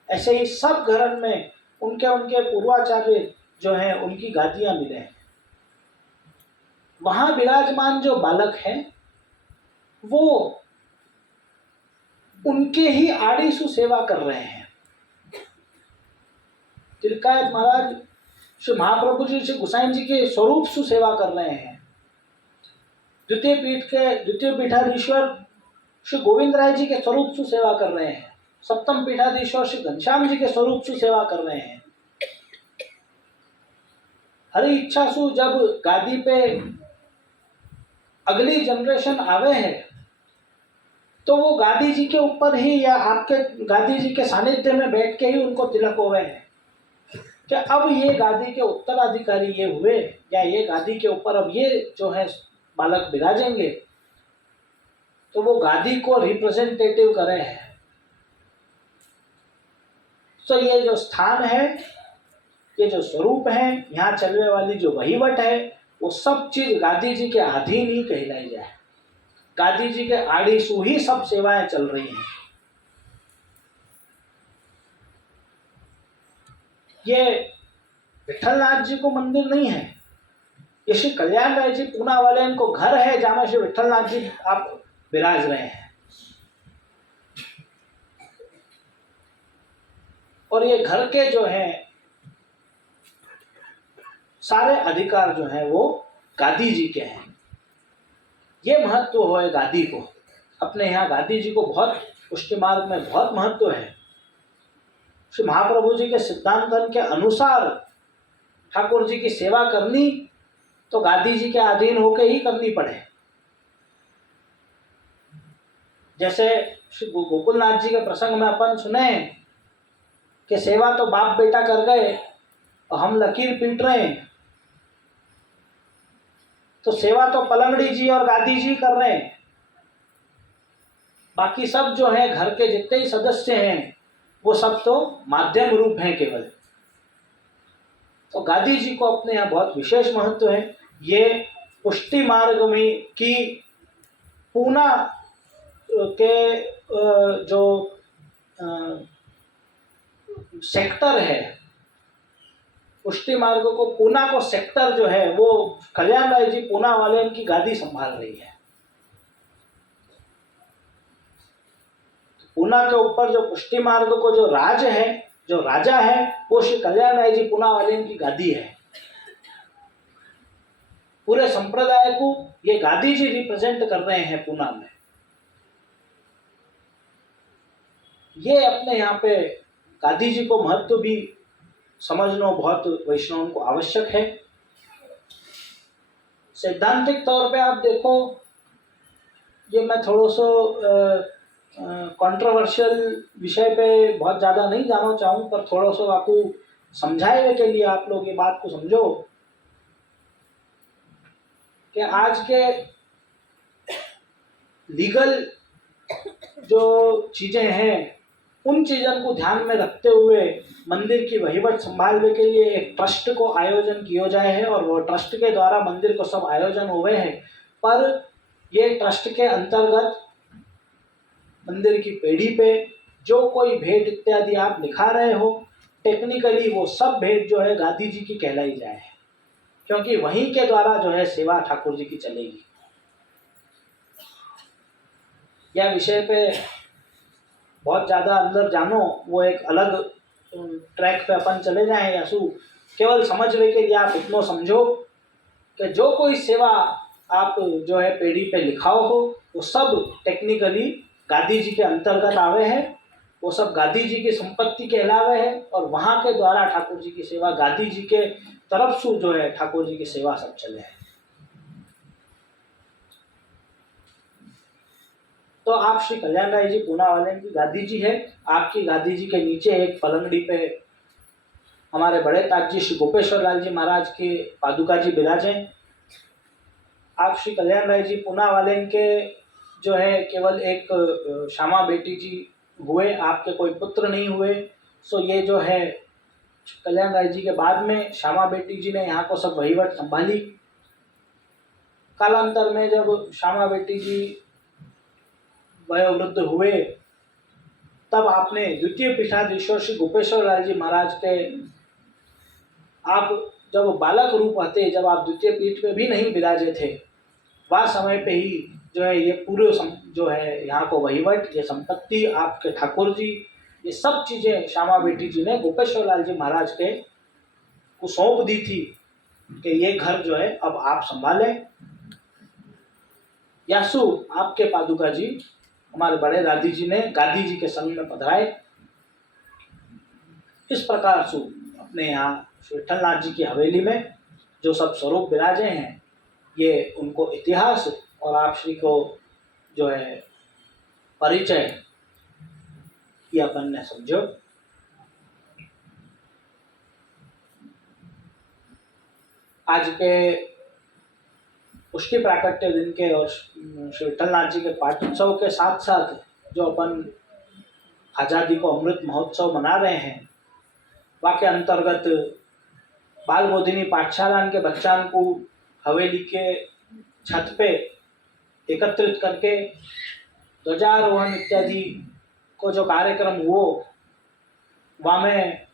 ऐसे ही सब घरन में उनके उनके पूर्वाचार्य जो हैं उनकी गादियां मिले हैं। वहां विराजमान जो बालक हैं वो उनके ही आड़ी सु सेवा कर रहे हैं। तिलकायत महाराज श्री महाप्रभु जी, श्री गोसाई जी के स्वरूप सु सेवा कर रहे हैं। द्वितीय पीठ के द्वितीय पीठाधीश्वर श्री गोविंद राय जी के स्वरूप से सेवा कर रहे हैं। सप्तम पीठाधीश्वर श्री घनश्याम जी के स्वरूप से सेवा कर रहे हैं। हरि इच्छा सु जब गादी पे अगली जनरेशन आवे है तो वो गादी जी के ऊपर ही या आपके गादी जी के सानिध्य में बैठ के ही उनको तिलक होवे हैं कि अब ये गादी के उत्तराधिकारी ये हुए, या ये गादी के ऊपर अब ये जो है बालक विराजेंगे, तो वो गादी को रिप्रेजेंटेटिव करे हैं। तो ये जो स्थान है, ये जो स्वरूप है, यहाँ चलने वाली जो वहीवट है, वो सब चीज गादी जी के अधीन ही कहलाई जाए। गादी जी के आड़ी सु ही सब सेवाएं चल रही हैं। ये विठलनाथ जी को मंदिर नहीं है, ये श्री कल्याण राय जी पूना वाले इनको घर है जहां श्री विठलनाथ जी आप विराज रहे हैं। और ये घर के जो हैं सारे अधिकार जो हैं वो गादी जी के हैं। ये महत्व है गादी को। अपने यहाँ गादी जी को बहुत पुष्टि मार्ग में बहुत महत्व है। श्री महाप्रभु जी के सिद्धांतन के अनुसार ठाकुर जी की सेवा करनी तो गादी जी के अधीन होके ही करनी पड़े। जैसे श्री गोकुलनाथ जी के प्रसंग में अपन सुने कि सेवा तो बाप बेटा कर गए और हम लकीर पीट रहे हैं, तो सेवा तो पलंगड़ी जी और गादी जी कर रहे हैं, बाकी सब जो है घर के जितने ही सदस्य हैं वो सब तो माध्यम रूप हैं केवल। तो गादी जी को अपने यहाँ बहुत विशेष महत्व है। ये पुष्टि मार्ग में की पूना के जो सेक्टर है, पुष्टि मार्ग को पूना को सेक्टर जो है वो कल्याण राय जी पूना वाले इनकी गादी संभाल रही है। पूना के ऊपर जो पुष्टि मार्ग को जो राज है, जो राजा है, वो श्री कल्याण राय जी पूना वाले इनकी गादी है। पूरे संप्रदाय को ये गादी जी रिप्रेजेंट कर रहे हैं पूना में। ये अपने यहाँ पे गादी जी को महत्व भी समझना बहुत वैष्णव को आवश्यक है। सैद्धांतिक तौर पे आप देखो, ये मैं थोड़ा सा कंट्रोवर्शियल विषय पे बहुत ज़्यादा नहीं जाना चाहूँ, पर थोड़ा सा आपको समझाने के लिए आप लोग ये बात को समझो कि आज के लीगल जो चीज़ें हैं उन चीज़ों को ध्यान में रखते हुए मंदिर की वहीवट संभालने के लिए एक ट्रस्ट को आयोजन किया जाए है और वो ट्रस्ट के द्वारा मंदिर को सब आयोजन हुए हैं। पर ये ट्रस्ट के अंतर्गत मंदिर की पेढ़ी पे जो कोई भेंट इत्यादि आप लिखा रहे हो टेक्निकली वो सब भेंट जो है गादी जी की कहलाई जाए, क्योंकि वहीं के द्वारा जो है सेवा ठाकुर जी की चलेगी। यह विषय पे बहुत ज़्यादा अंदर जानो, वो एक अलग ट्रैक पे अपन चले जाएं। यासु केवल समझने के लिए आप इतना समझो कि जो कोई सेवा आप जो है पेड़ी पे लिखाओ हो, वो सब टेक्निकली गादी जी के अंतर्गत आवे हैं, वो सब गादी जी की संपत्ति के अलावे है, और वहाँ के द्वारा ठाकुर जी की सेवा गादी जी के तरफ से जो है ठाकुर जी की सेवा सब चले है। तो आप श्री कल्याण राय जी पूना वाले की गादी जी है, आपकी गादी जी के नीचे एक पलंगड़ी पे हमारे बड़े ताज जी श्री गोपेश्वर लाल जी महाराज के पादुका जी विराजे। आप श्री कल्याण राय जी पूना वाले के जो है केवल एक श्यामा बेटी जी हुए, आपके कोई पुत्र नहीं हुए। सो ये जो है कल्याण राय जी के बाद में श्यामा बेटी जी ने यहाँ को सब वहीवट संभाली। कालांतर में जब श्यामा बेटी जी वयोवृद्ध हुए, तब आपने द्वितीय पीठाधीश्वर श्री गोपेश्वर लाल जी महाराज के, आप जब बालक रूप आते, जब आप द्वितीय पीठ पे भी नहीं विराजे थे, वह समय पे ही जो है ये पूरे जो है यहाँ को वहीवट, ये संपत्ति आपके ठाकुर जी, ये सब चीज़ें श्यामा बेटी जी ने गोपेश्वर लाल जी महाराज के को सौंप दी थी कि ये घर जो है अब आप संभालें। यासु आपके पादुका जी हमारे बड़े दादी जी ने गादी जी के संग में पधराए। इस प्रकार से अपने यहाँ श्री विठलनाथ जी की हवेली में जो सब स्वरूप विराजे हैं, ये उनको इतिहास और आप श्री को जो है परिचय ये अपन ने समझो। आज के पुष्टि प्राकट्य दिन के और श्री विठलनाथ जी के पाठोत्सव के साथ साथ जो अपन आज़ादी को अमृत महोत्सव मना रहे हैं, वाके अंतर्गत बाल बोधिनी पाठशाला के बच्चों को हवेली के छत पे एकत्रित करके ध्वजारोहण इत्यादि को जो कार्यक्रम हुआ, वहाँ में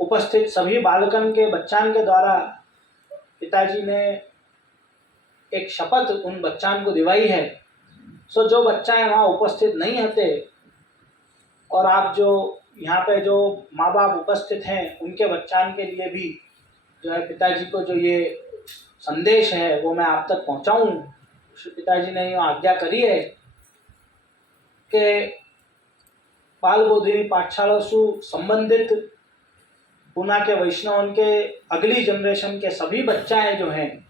उपस्थित सभी बालकन के बच्चों के द्वारा पिताजी ने एक शपथ उन बच्चों को दिवाई है। सो जो बच्चा वहाँ उपस्थित नहीं होते, और आप जो यहाँ पे जो माँ बाप उपस्थित हैं, उनके बच्चों के लिए भी जो है पिताजी को जो ये संदेश है वो मैं आप तक पहुँचाऊँ। पिताजी ने ये आज्ञा करी है कि बाल बोधिनी पाठशाला से संबंधित पूना के वैष्णवन के अगली जनरेशन के सभी बच्चाएं जो हैं,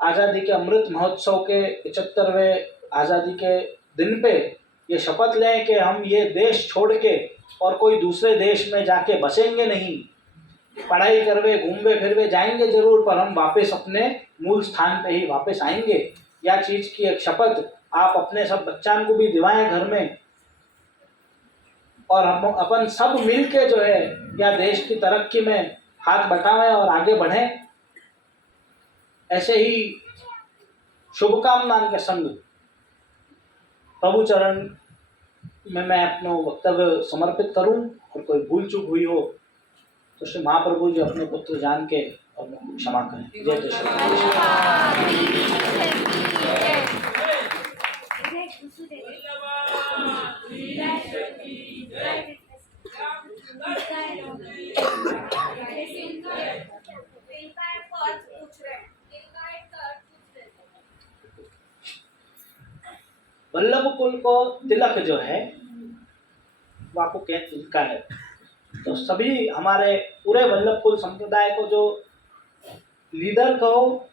आज़ादी के अमृत महोत्सव के 75वें आज़ादी के दिन पे ये शपथ लें कि हम ये देश छोड़ के और कोई दूसरे देश में जाके बसेंगे नहीं, पढ़ाई करवे घूमवे फिरवे जाएंगे जरूर, पर हम वापस अपने मूल स्थान पे ही वापस आएंगे। या चीज़ की एक शपथ आप अपने सब बच्चों को भी दिवाएं घर में, और हम अपन सब मिल के जो है या देश की तरक्की में हाथ बटावें और आगे बढ़ें। ऐसे ही शुभकामना के संग प्रभु चरण में मैं अपना वक्तव्य समर्पित करूं, और कोई भूल चूक हुई हो तो श्री महाप्रभु जी अपने पुत्र जान के और क्षमा करें। जय जय वल्लभ कुल को तिलक जो है वो आपको क्या तिलका है, तो सभी हमारे पूरे वल्लभ कुल संप्रदाय को जो लीडर कहो,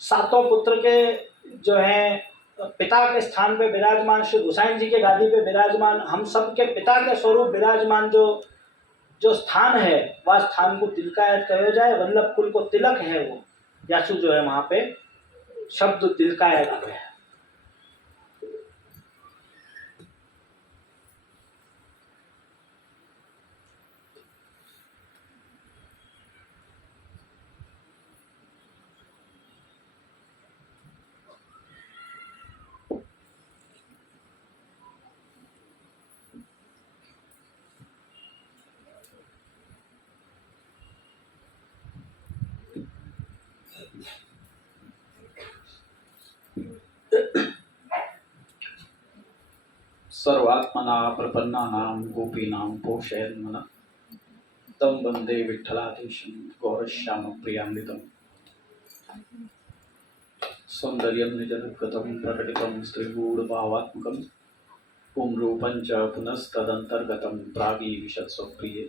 सातों पुत्र के जो है पिता के स्थान पे विराजमान श्री गोसाई जी के गादी पे विराजमान, हम सब के पिता के स्वरूप विराजमान जो स्थान है, वह स्थान को तिलकायत कहो जाए। वल्लभ कुल को तिलक है वो, यासु जो है वहाँ पे शब्द तिलकायत है। सर्वात्मना प्रपन्नानां गोपीनां पोषयन्मनः तं वन्दे विठ्ठलाधीशं गौरश्यामं प्रियान्वितं सौन्दर्यं निजगतं प्रकटितं स्त्रीगूढभावात्मकं पुंरूपं च पुनस्तदन्तर्गतं प्रागीविशत्स्वप्रिये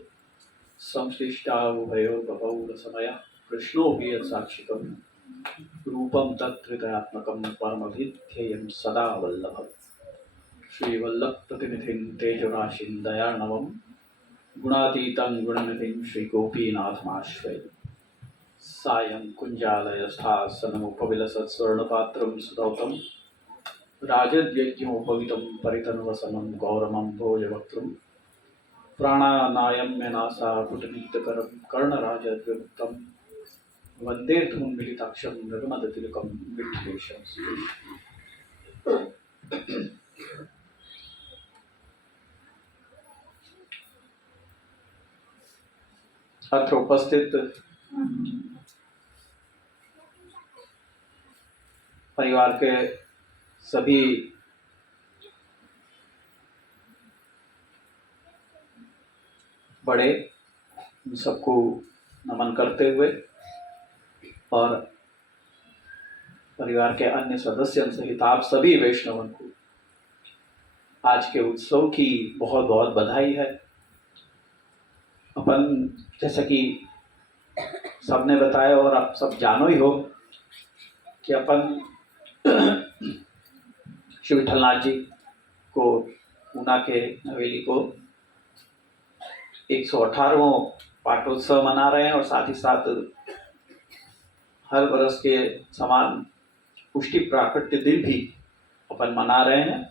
संश्लिष्टावुभयोर्बभौ रसमयः कृष्णोऽपि यत्साक्षिकं रूपं तत्त्रितयात्मकं परमभिध्येयं सदा वल्लभम् श्रीवल्लभप्रतिनिधिं तेजराशिं दयार्णवं गुणातीतं गुणनिधिं श्रीगोपीनाथमाश्रये सायं कुञ्जालयस्थासनमुपविलसत्स्वर्णपात्रं सुदौतं राजद्यज्ञोपवितं परितन्वसनं गौरमं भोजवक्त्रं प्राणानायम्यनासा पुटनीतकरं कर्णराजद्विमुक्तं वन्देऽर्थमुन्मिलिताक्षं रघुनाथतिलकं विठ्ठलेशं अत्र उपस्थित परिवार के सभी बड़े सबको नमन करते हुए और परिवार के अन्य सदस्यों सहित आप सभी वैष्णवों को आज के उत्सव की बहुत बहुत बधाई है। अपन जैसा कि सबने बताया और आप सब जानो ही हो कि अपन श्री विठलनाथ जी को ऊना के हवेली को 118वां पाठोत्सव मना रहे हैं और साथ ही साथ हर वर्ष के समान पुष्टि प्राकट्य दिन भी अपन मना रहे हैं।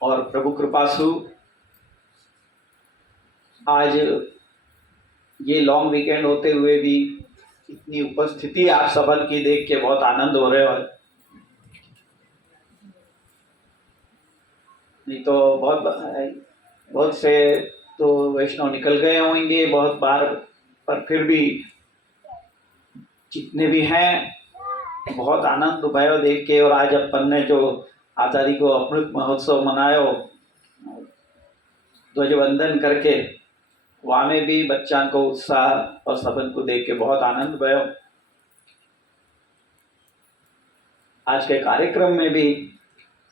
और प्रभु कृपा से आज ये लॉन्ग वीकेंड होते हुए भी इतनी उपस्थिति आप सबन की देख के बहुत आनंद हो रहे हो। नहीं तो बहुत से तो वैष्णव निकल गए होंगे बहुत बार, पर फिर भी जितने भी हैं बहुत आनंद भयो देख के। और आज अपन ने जो आज़ादी को अमृत महोत्सव मनायो ध्वजवंदन करके, वहाँ में भी बच्चों को उत्साह और सबन को देख के बहुत आनंद भयो। आज के कार्यक्रम में भी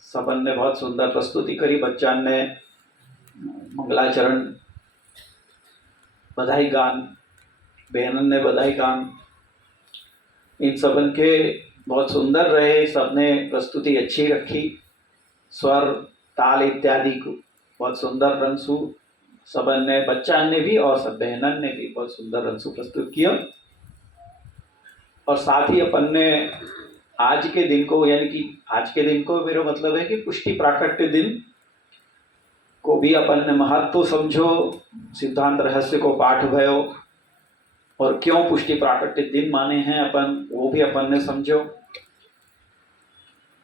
सबन ने बहुत सुंदर प्रस्तुति करी। बच्चों ने मंगलाचरण, बधाई गान, बहनन ने बधाई गान, इन सबन के बहुत सुंदर रहे। सबने प्रस्तुति अच्छी रखी, स्वर ताल इत्यादि को बहुत सुंदर रंग सु सबन ने, बच्चा ने भी और सब बहनन ने भी बहुत सुंदर रंग सु प्रस्तुत किया। और साथ ही अपन ने आज के दिन को, यानी कि आज के दिन को मेरा मतलब है कि पुष्टि प्राकट्य दिन को भी अपन ने महत्व समझो, सिद्धांत रहस्य को पाठ भयो और क्यों पुष्टि प्राकट्य दिन माने हैं अपन, वो भी अपन ने समझो,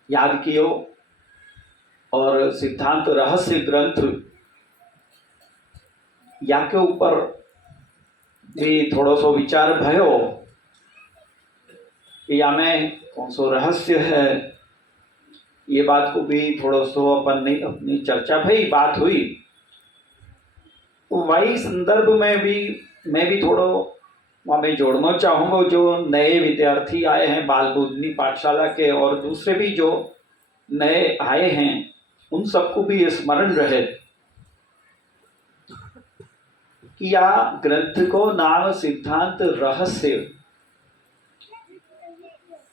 याद कियो। और सिद्धांत रहस्य ग्रंथ या के ऊपर भी थोड़ा सो विचार भयो कि या में कौन सो रहस्य है, ये बात को भी थोड़ा सो अपन ने अपनी चर्चा भई, बात हुई। तो वही संदर्भ में भी मैं भी थोड़ा वहाँ में जोड़ना चाहूँगा। जो नए विद्यार्थी आए हैं बाल बोधनी पाठशाला के और दूसरे भी जो नए आए हैं, उन सबको भी ये स्मरण रहे कि या ग्रंथ को नाम सिद्धांत रहस्य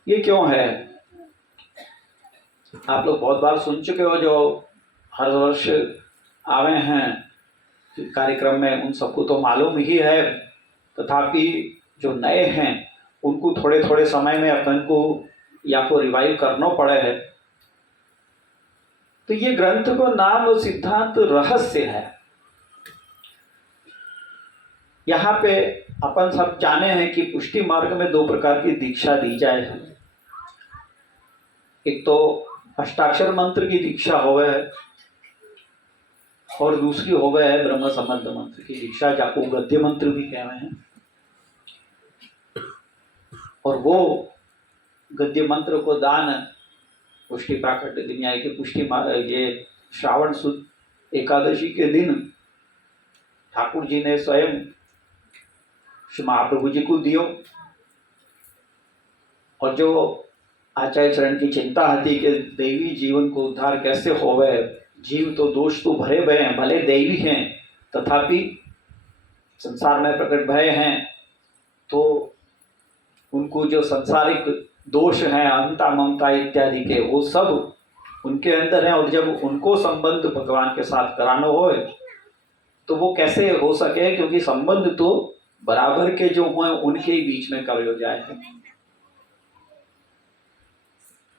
ये क्यों है। आप लोग बहुत बार सुन चुके हो, जो हर वर्ष आए हैं कार्यक्रम में, उन सबको तो मालूम ही है। तथापि जो नए हैं उनको थोड़े थोड़े समय में अपन को या को रिवाइव करना पड़े है। तो ये ग्रंथ को नाम सिद्धांत रहस्य है। यहाँ पे अपन सब जाने हैं कि पुष्टि मार्ग में 2 प्रकार की दीक्षा दी जाए है। एक तो अष्टाक्षर मंत्र की दीक्षा होवे है और दूसरी होवे है ब्रह्म संबंध मंत्र की दीक्षा, जाको गद्य मंत्र भी कह रहे हैं। और वो गद्य मंत्र को दान पुष्टि प्राकट्य दिन यानी कि ये श्रावण सुद एकादशी के दिन ठाकुर जी ने स्वयं श्री महाप्रभु जी को दियो। और जो आचार्य चरण की चिंता थी कि दैवी जीवन को उद्धार कैसे होवे, जीव तो दोष तो भरे भय हैं, भले दैवी हैं तथापि संसार में प्रकट भय हैं, तो उनको जो संसारिक दोष हैं अहंता ममता इत्यादि के वो सब उनके अंदर हैं, और जब उनको संबंध भगवान के साथ कराना हो तो वो कैसे हो सके, क्योंकि संबंध तो बराबर के जो हैं उनके ही बीच में कभी हो जाए।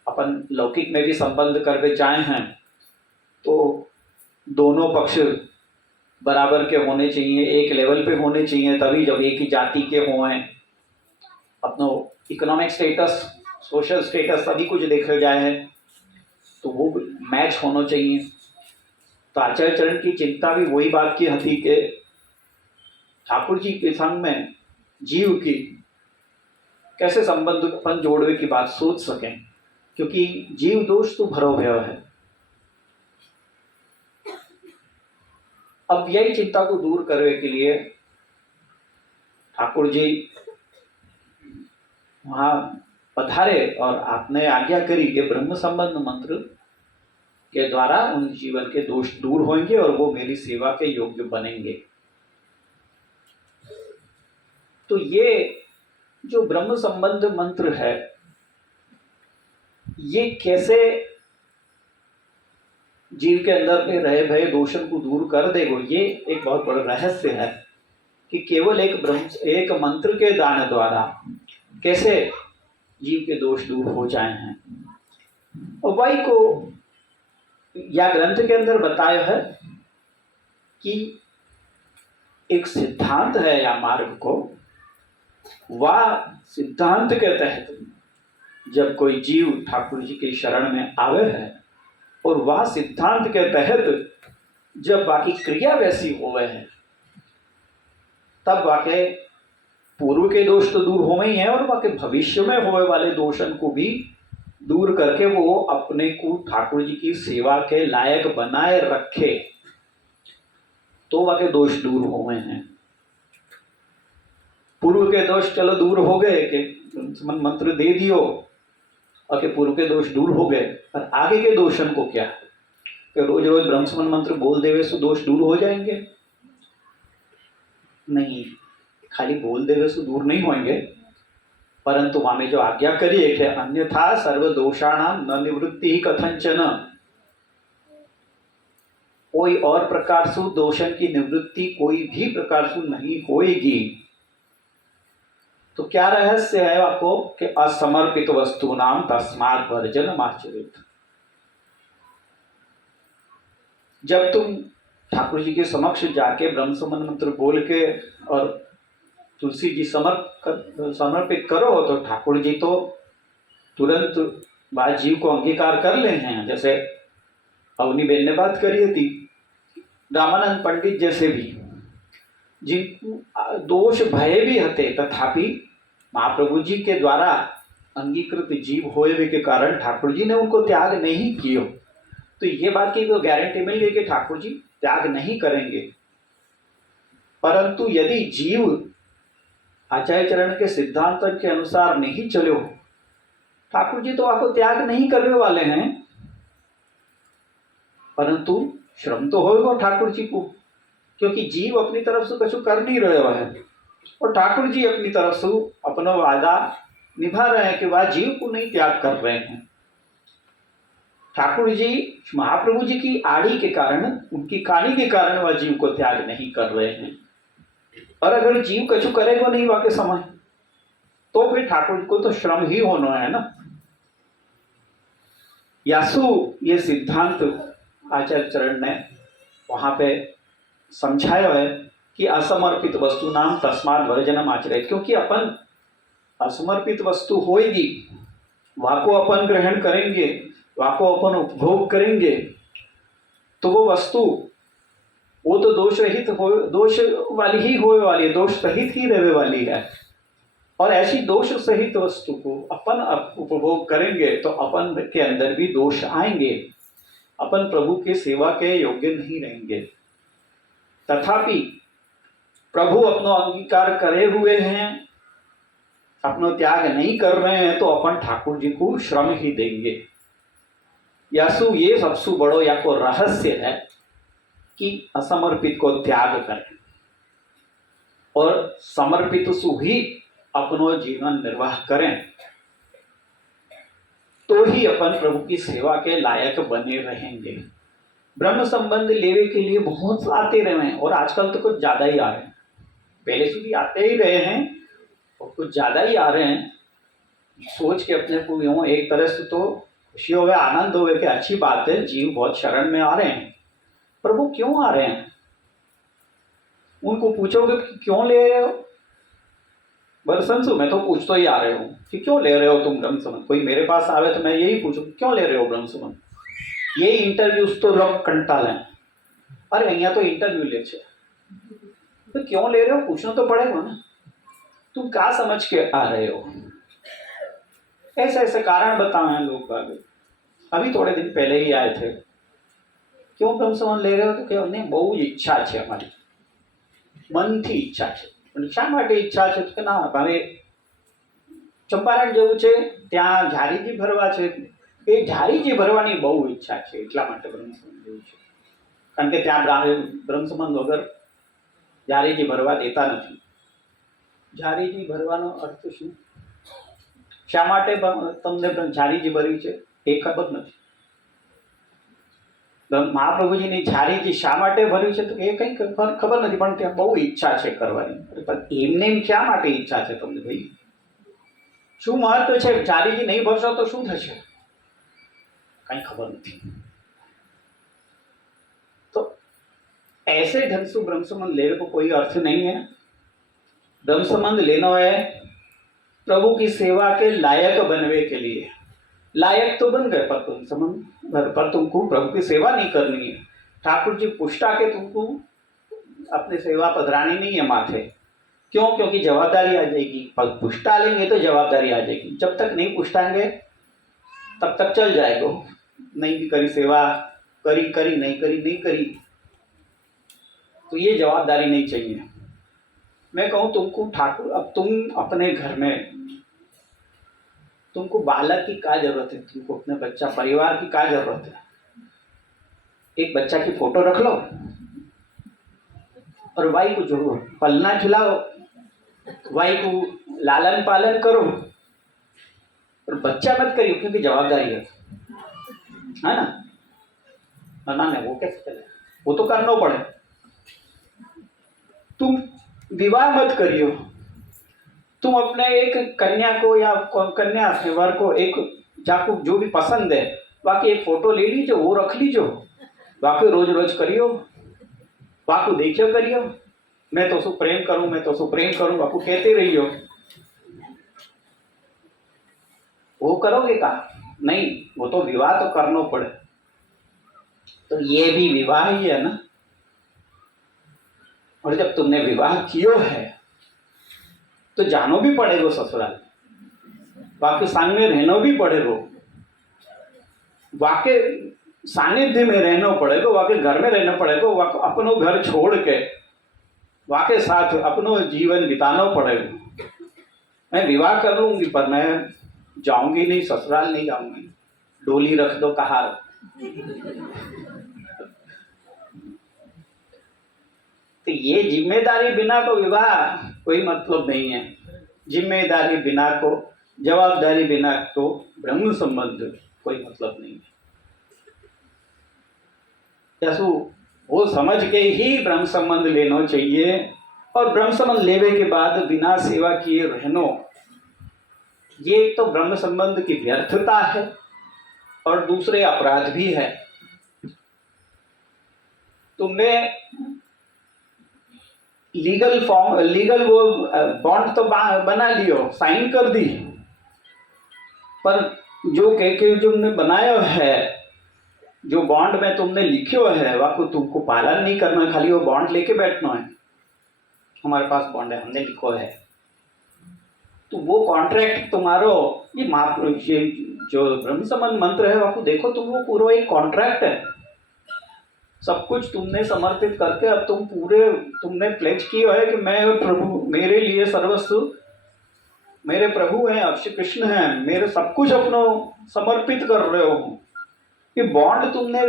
अपन लौकिक में भी संबंध करके जाए हैं तो दोनों पक्ष बराबर के होने चाहिए, एक लेवल पे होने चाहिए, तभी जब एक ही जाति के हों, अपनो इकोनॉमिक स्टेटस सोशल स्टेटस सभी कुछ देखा जाए है तो वो मैच होना चाहिए। तो आचार्य चरण की चिंता भी वही बात की थी कि ठाकुर जी के संग में जीव की कैसे संबंध अपन जोड़वे की बात सोच सकें, क्योंकि जीव दोष तो भरो भय है। अब यही चिंता को दूर करने के लिए ठाकुर जी वहाँ पधारे और आपने आज्ञा करी कि ब्रह्म संबंध मंत्र के द्वारा उन जीवन के दोष दूर होंगे और वो मेरी सेवा के योग्य बनेंगे। तो ये जो ब्रह्म संबंध मंत्र है ये कैसे जीव के अंदर में रहे भय दोषण को दूर कर देगो, ये एक बहुत बड़ा रहस्य है कि केवल एक मंत्र के दान द्वारा कैसे जीव के दोष दूर हो जाए हैं। और वही को या ग्रंथ के अंदर बताया है कि एक सिद्धांत है या मार्ग को, वह सिद्धांत के तहत जब कोई जीव ठाकुर जी के शरण में आवे है और वह सिद्धांत के तहत जब बाकी क्रिया वैसी होवे है तब वाके पूर्व के दोष तो दूर हो ही है और वाके भविष्य में होने वाले दोषन को भी दूर करके वो अपने को ठाकुर जी की सेवा के लायक बनाए रखे तो वाके दोष दूर हो गए हैं। पूर्व के दोष चलो दूर हो गए कि मंत्र दे दियो और के पूर्व के दोष दूर हो गए, पर आगे के दोषन को क्या कि रोज रोज ब्रह्मस्मरण मंत्र बोल देवे से दोष दूर हो जाएंगे? नहीं, खाली बोल देवे से दूर नहीं होंगे, परंतु हमें जो आज्ञा करी है कि अन्यथा सर्व दोषाणाम न निवृत्ति ही कथंचन, कोई और प्रकार से दोषण की निवृत्ति कोई भी प्रकार से नहीं होएगी। तो क्या रहस्य है आपको कि असमर्पित वस्तु नाम तस्मात् वर्जनम् आचरेत। जब तुम ठाकुर जी के समक्ष जाके ब्रह्मसमन मंत्र बोल के और तुलसी जी समर्पित करो तो ठाकुर जी तो तुरंत बात जीव को अंगीकार कर ले हैं। जैसे अवनी बेन ने बात करी थी, रामानंद पंडित जैसे भी जिनको दोष भय भी हते तथापि महाप्रभु जी के द्वारा अंगीकृत जीव होए के कारण ठाकुर जी ने उनको त्याग नहीं किया। तो ये बात की तो गारंटी मिल गई कि ठाकुर जी त्याग नहीं करेंगे। परंतु यदि जीव आचार्य चरण के सिद्धांत के अनुसार नहीं चलो, ठाकुर जी तो आपको त्याग नहीं करने वाले हैं, परंतु श्रम तो होगा ठाकुर जी को, क्योंकि जीव अपनी तरफ से कुछ कर नहीं रहे है और ठाकुर जी अपनी तरफ से अपना वादा निभा रहे हैं कि वह जीव को नहीं त्याग कर रहे हैं। ठाकुर जी महाप्रभु जी की आड़ी के कारण, उनकी कहानी के कारण वह जीव को त्याग नहीं कर रहे हैं। और अगर जीव कछु करेगा नहीं वाके समय तो फिर ठाकुर को तो श्रम ही होना है ना। यासु ये सिद्धांत आचार्य चरण ने वहां पे समझाया है कि असमर्पित वस्तु नाम तस्मात् वर्जनम् आचरेत, क्योंकि अपन असमर्पित वस्तु होएगी, वहाँ को अपन ग्रहण करेंगे, वहाँ को अपन उपभोग करेंगे, तो वो वस्तु वो तो दोष रहित हो, दोष वाली ही होए वाली है, दोष रहित ही रहने वाली है। और ऐसी दोष सहित वस्तु को अपन उपभोग करेंगे तो अपन के अंदर भी दोष आएंगे, अपन प्रभु के सेवा के योग्य नहीं रहेंगे। तथापि प्रभु अपनो अंगीकार करे हुए हैं, अपनो त्याग नहीं कर रहे हैं, तो अपन ठाकुर जी को श्रम ही देंगे। यासु ये सबसे बड़ो या को रहस्य है कि असमर्पित को त्याग करें और समर्पित सु ही अपनो जीवन निर्वाह करें, तो ही अपन प्रभु की सेवा के लायक बने रहेंगे। ब्रह्म संबंध लेवे के लिए बहुत आते रहे हैं और आजकल तो कुछ ज़्यादा ही आ रहे हैं, पहले से भी आते ही रहे हैं और कुछ ज़्यादा ही आ रहे हैं। सोच के अपने को यूँ एक तरह से तो खुशी हो गए, आनंद हो गए कि अच्छी बात है, जीव बहुत शरण में आ रहे हैं। पर वो क्यों आ रहे हैं? उनको पूछोगे कि क्यों ले रहे हो, बरसंसु मैं तो पूछता ही आ रहे हूँ कि क्यों ले रहे हो तुम ब्रह्म संबंध। कोई मेरे पास आवे तो मैं यही पूछूँ क्यों ले रहे हो ब्रह्म संबंध। ये इंटरव्यूज तो लोग कंटाल हैं, अरे यहाँ तो इंटरव्यू ले तो क्यों ले रहे हो पूछना तो पड़ेगा ना, तुम क्या समझ के आ रहे हो। ऐसे ऐसे कारण बताए हैं लोग बाग। अभी थोड़े दिन पहले ही आए थे, क्यों ब्रह्म संबंध ले रहे हो तो क्या नहीं बहुत इच्छा है, हमारी मन थी इच्छा है। શા માટે ઈચ્છા છે કે ના હવે ચંપારણ જવું છે, ત્યાં ઝારીજી ભરવા છે, એ ઝારીજી ભરવાની બહુ ઈચ્છા છે, એટલા માટે બ્રહ્મસંબંધ જેવું છે। કારણ કે ત્યાં બ્રહ્મસંબંધ વગર ઝારીજી ભરવા દેતા નથી। ઝારીજી ભરવાનો અર્થ શું, શા માટે તમને ઝારીજી ભરવી છે એ ખબર નથી। મહાપ્રભુજીની ઝારીજી શા માટે ભર્યું છે તો એ કંઈ ખબર નથી, પણ ત્યાં બહુ ઈચ્છા છે કરવાની। પણ એમને શા માટે ઈચ્છા છે તમને ભાઈ, શું મહત્વ છે? ઝારીજી નહીં ભરશો તો શું થશે કંઈ ખબર નથી। तो ऐसे ढंग से ब्रह्म संबंध लेने को कोई अर्थ नहीं है। ब्रह्म संबंध लेना है प्रभु की सेवा के लायक बनने के लिए। लायक तो बन गए पर तुम संबंध पर तुमको प्रभु की सेवा नहीं करनी है। ठाकुर जी पुष्टा के तुमको अपनी सेवा पधरानी नहीं है माथे। क्यों? क्योंकि जवाबदारी आ जाएगी। पर पुष्टा लेंगे तो जवाबदारी आ जाएगी। जब तक नहीं पुष्टाएंगे तब तक चल जाएगा। नहीं भी करी सेवा, करी करी नहीं करी नहीं करी, तो ये जवाबदारी नहीं चाहिए। मैं कहूँ तुमको ठाकुर, अब तुम अपने घर में तुमको बालक की क्या जरूरत है, तुमको अपने बच्चा परिवार की क्या जरूरत है। एक बच्चा की फोटो रख लो और वाई को जो पलना खिलाओ, वाई को लालन पालन करो, और बच्चा मत करियो क्योंकि जवाबदारी है ना। ना वो कैसे करे, वो तो करना पड़े। तुम विवाह मत करियो, तुम अपने एक कन्या को या कन्या वर को एक जाको जो भी पसंद है बाकी एक फोटो ले लीजिए, वो रख लीजिए, बाकी रोज रोज करियो, बाकी देखियो करियो, मैं तो सु प्रेम करूं, मैं तो सु प्रेम करूं, बाकी कहते रहियो। वो करोगे का नहीं, वो तो विवाह तो करना पड़े। तो ये भी विवाह ही है ना। और जब तुमने विवाह कियो है तो जानो भी पड़ेगा ससुराल, बाकी संग में रहना भी पड़ेगा, वाके सानिध्य में रहना पड़ेगा, वाके घर में रहना पड़ेगा, अपनो घर छोड़ के वाके साथ अपनो जीवन बिताना पड़ेगा। मैं विवाह कर लूंगी पर मैं जाऊंगी नहीं, ससुराल नहीं जाऊंगी, डोली रख दो कहा। तो ये जिम्मेदारी बिना तो विवाह कोई मतलब नहीं है। जिम्मेदारी बिना को, जवाबदारी बिना तो ब्रह्म संबंध कोई मतलब नहीं है। जैसो वो समझ के ही ब्रह्म संबंध लेना चाहिए। और ब्रह्म संबंध लेने के बाद बिना सेवा किए रहना, ये तो ब्रह्म संबंध की व्यर्थता है और दूसरे अपराध भी है। तुमने लीगल वो बॉन्ड तो बना लियो, साइन कर दी, पर जो के तुमने बनाया है, जो बॉन्ड में तुमने लिखियो है वह को तुमको पालन नहीं करना, खाली वो बॉन्ड लेके बैठना है। हमारे पास बॉन्ड है, हमने लिखो है, तो वो कॉन्ट्रैक्ट तुम्हारो ये जो ब्रह्म संबंध मंत्र है आपको देखो, तुम वो पूरा एक कॉन्ट्रैक्ट है। सब कुछ तुमने समर्पित करके अब तुमने प्लेज किया है कि मैं प्रभु, मेरे लिए सर्वस्व मेरे प्रभु हैं, अब श्री कृष्ण हैं, मेरे सब कुछ अपना समर्पित कर रहे हो। ये बॉन्ड तुमने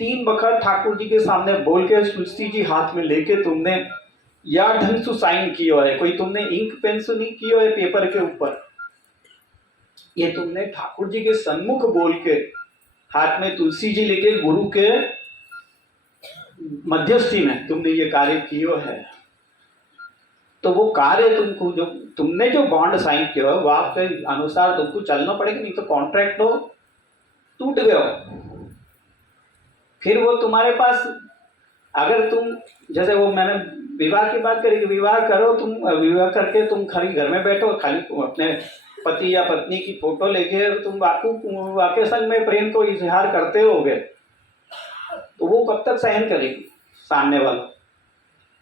3 वक्त ठाकुर जी के सामने बोल के तुलसी जी हाथ में लेके तुमने या ढंग से साइन किया है। कोई तुमने इंक पेन से नहीं किया है पेपर के ऊपर, ये तुमने ठाकुर जी के सन्मुख बोल के हाथ में तुलसी जी लेके गुरु के मध्यस्थी में तुमने ये कार्य किया है। तो वो कार्य तुमको जो तुमने जो बॉन्ड साइन किया है वो आपके अनुसार तुमको चलना पड़ेगा, नहीं तो कॉन्ट्रैक्ट तो टूट गया। फिर वो तुम्हारे पास, अगर तुम जैसे वो मैंने विवाह की बात करी कि विवाह करो, तुम विवाह करके तुम खाली घर में बैठो, खाली अपने पति या पत्नी की फोटो लेके तुम वाके संग में प्रेम को इजहार करते होगे, तो वो कब तक सहन करेगी सामने वाला?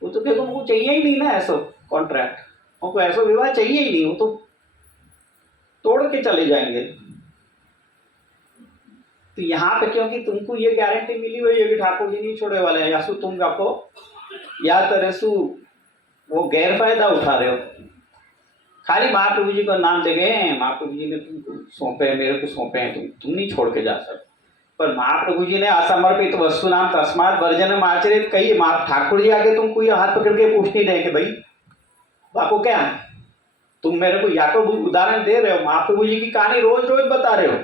वो तो देखो उनको चाहिए ही नहीं ना ऐसा कॉन्ट्रैक्ट, उनको ऐसा विवाह चाहिए ही नहीं, वो तो तोड़ के चले जाएंगे। तो यहाँ पे क्योंकि तुमको ये गारंटी मिली हुई है कि ठाकुर जी नहीं छोड़े वाले हैं, या सु तुम आपको या तरह से वो गैर फायदा उठा रहे हो। खाली महाप्रभु जी का नाम दे गए, महाप्रभु जी ने तुमको सौंपे, मेरे को सौंपे हैं, तुम नहीं छोड़ के जा सकते। पर महाप्रभु जी ने असमर्पित वस्तु नाम तस्मात वर्जनम आचरित कही। ठाकुर जी आगे तुमको ये हाथ पकड़ के पूछ नहीं रहे कि भाई आपको क्या है, तुम मेरे को या तो उदाहरण दे रहे हो, महाप्रभु जी की कहानी रोज रोज बता रहे हो,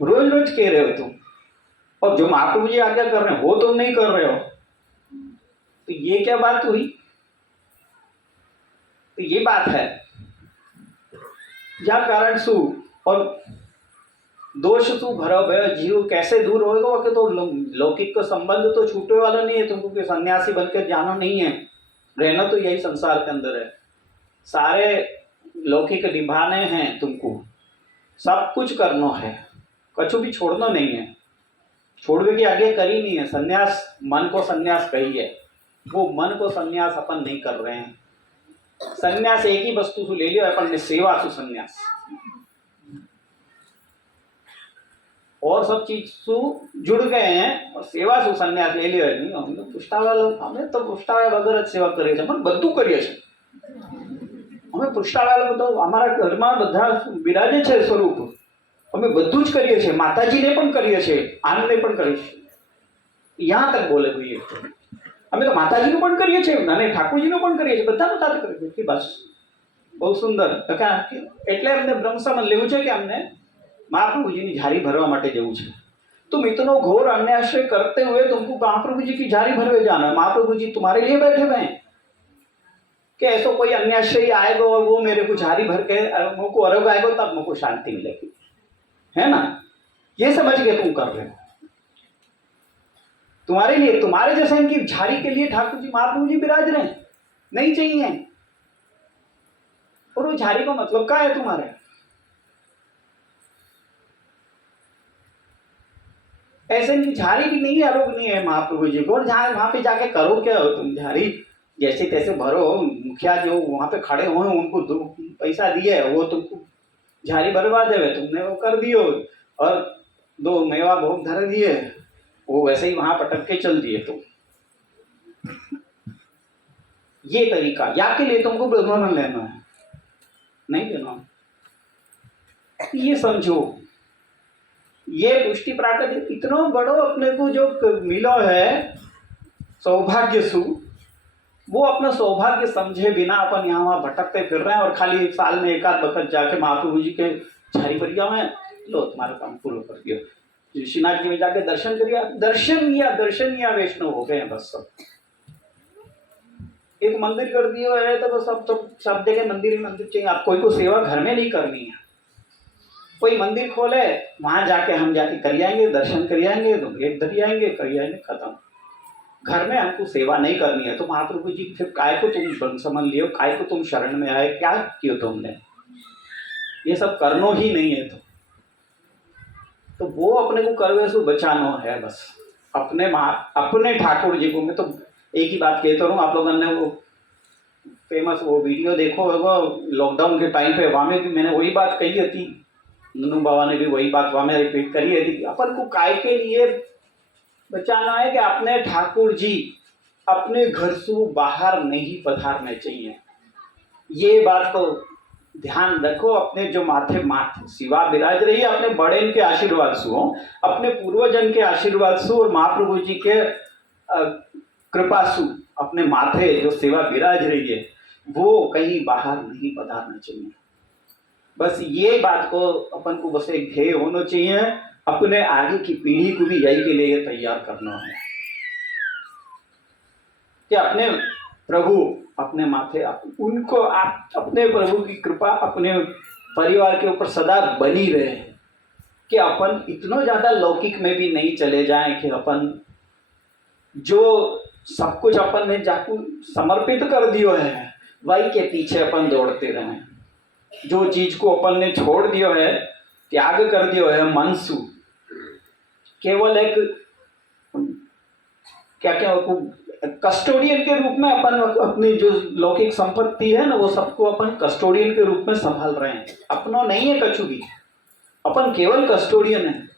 रोज रोज कह रहे हो तुम, और जो महाप्रभु जी आज्ञा कर रहे हो वो तुम नहीं कर रहे हो। तो ये क्या बात हुई? तो ये बात है या कारण सु और दोष तू भरो भय जीव कैसे दूर होएगा कि तो लौकिक का संबंध तो छूटने वाला नहीं है तुमको, कि सन्यासी बनकर जाना नहीं है, रहना तो यही संसार के अंदर है, सारे लौकिक निभाने हैं तुमको, सब कुछ करना है, कछु भी छोड़ना नहीं है, छोड़ने की आगे करी नहीं है। सन्यास मन को सन्यास कही है, वो मन को सन्यास अपन नहीं कर रहे हैं। सन्यास एक ही वस्तु से ले लियो अपन ने, सेवा से सन्यास, और सब चीज से जुड़ गए हैं और सेवा से सन्यास ले लियो नहीं। हम तो पुष्टावाला, हमें तो पुष्टावाला वगैरह सेवा કરીએ છે, પણ બધું કરીએ છે અમે પુષ્ટાવાલા, તો અમારા ઘરમાં બધા બિરાજે છે સ્વરૂપ, અમે બધું જ કરીએ છીએ, માતાજીને પણ કરીએ છીએ, આનંદને પણ કરીએ છીએ, यहाँ तक बोले हुई है। અમે તો માતાજીનું પણ કરીએ છીએ અને ઠાકોરજીનું પણ કરીએ છીએ, બધાનું સાથે કરીએ છીએ। બસ બહુ સુંદર। એટલે અમને બ્રહ્મસંબંધ લેવું છે કે અમને महाप्रभु जी झारी भरवा माटे जવું છે। तुम इतना घोर अन्याय करते हुए तुमको महाप्रभु जी की झारी भरवे जाना है। महाप्रभु जी तुम्हारे लिए बैठे हुए हैं कि ऐसा कोई अन्याय आएगा और वो मेरे को झारी भर के मुझको अरब आएगा तब मुझको शांति मिलेगी, है ना? ये समझ के तुम कर रहे हो। तुम्हारे लिए, तुम्हारे जैसे इनकी झारी के लिए ठाकुर जी महाप्रभु जी विराज रहे हैं, नहीं चाहिए। और वो झारी का मतलब क्या है तुम्हारे? ऐसे नहीं, झारी भी नहीं आरोप नहीं है महाप्रभु जी को। और जहाँ वहां पे जाके करो क्या हो तुम? झारी जैसे तैसे भरो, मुखिया जो वहां पे खड़े हुए उनको 2 पैसा दिए, वो तुमको झारी भरवा देवे, तुमने वो कर दियो, और 2 मेवा भोग धर दिए, वो वैसे ही वहां पटक के चल दिए तुम। ये तरीका या के लिए तुमको ब्रह्मन लेना है, नहीं लेना। ये समझो, ये पुष्टि प्राकृत इतना बड़ो अपने को जो मिलो है सौभाग्य सु, वो अपना सौभाग्य समझे बिना अपन यहाँ वहाँ भटकते फिर रहे हैं, और खाली साल में 1 आध वक्त जाके महाप्रभु जी के झारी भरिया में लो तुम्हारा काम पूरा कर दिया। श्रीनाथ जी में जाके दर्शन करिए, दर्शन या वैष्णव हो गए हैं बस सब। एक मंदिर कर दिया है तो बस अब तो सब जगह मंदिर ही मंदिर चाहिए। आप कोई को सेवा घर में नहीं करनी है, कोई मंदिर खोले वहां जाके हम जाके कर आएंगे, दर्शन कर आएंगे, तो गेट धरी आएंगे, कर आएंगे, खत्म। घर में हमको सेवा नहीं करनी है तो महाप्रभु जी फिर काय को तुम ब्रह्मसंबंध लियो, काय को तुम शरण में आए, क्या कियो तुमने? ये सब करनो ही नहीं है। तो वो अपने को करवे से बचाना है बस, अपने ठाकुर जी को। मैं तो एक ही बात कहता हूँ, आप लोगों ने वो फेमस वो वीडियो देखो होगा लॉकडाउन के टाइम पे, वहाँ में भी मैंने वही बात कही थी, ननू बाबा ने भी वही बात वहाँ में रिपीट करी है कि अपन को काय के लिए बचाना है कि अपने ठाकुर जी अपने घर से बाहर नहीं पधारने चाहिए। ये बात को ध्यान रखो। अपने जो माथे शिवा विराज रही है, अपने बड़े के आशीर्वाद से हो, अपने पूर्वजन के आशीर्वाद से और महाप्रभु जी के कृपा से अपने माथे जो सेवा विराज रही है वो कहीं बाहर नहीं पधारना चाहिए। बस ये बात को अपन को बस एक ध्येय होना चाहिए, अपने आगे की पीढ़ी को भी यही के लिए तैयार करना है कि अपने प्रभु अपने माथे उनको अपने प्रभु की कृपा अपने परिवार के ऊपर सदा बनी रहे, कि अपन इतना ज़्यादा लौकिक में भी नहीं चले जाएं कि अपन जो सब कुछ अपन ने जाकू समर्पित कर दियो है वही के पीछे अपन दौड़ते रहें। जो चीज को अपन ने छोड़ दियो है, त्याग कर दियो है मनसु, केवल एक क्या कस्टोडियन के रूप में अपन अपनी जो लौकिक संपत्ति है ना वो सबको अपन कस्टोडियन के रूप में संभाल रहे हैं। अपना नहीं है कछु भी, अपन केवल कस्टोडियन है।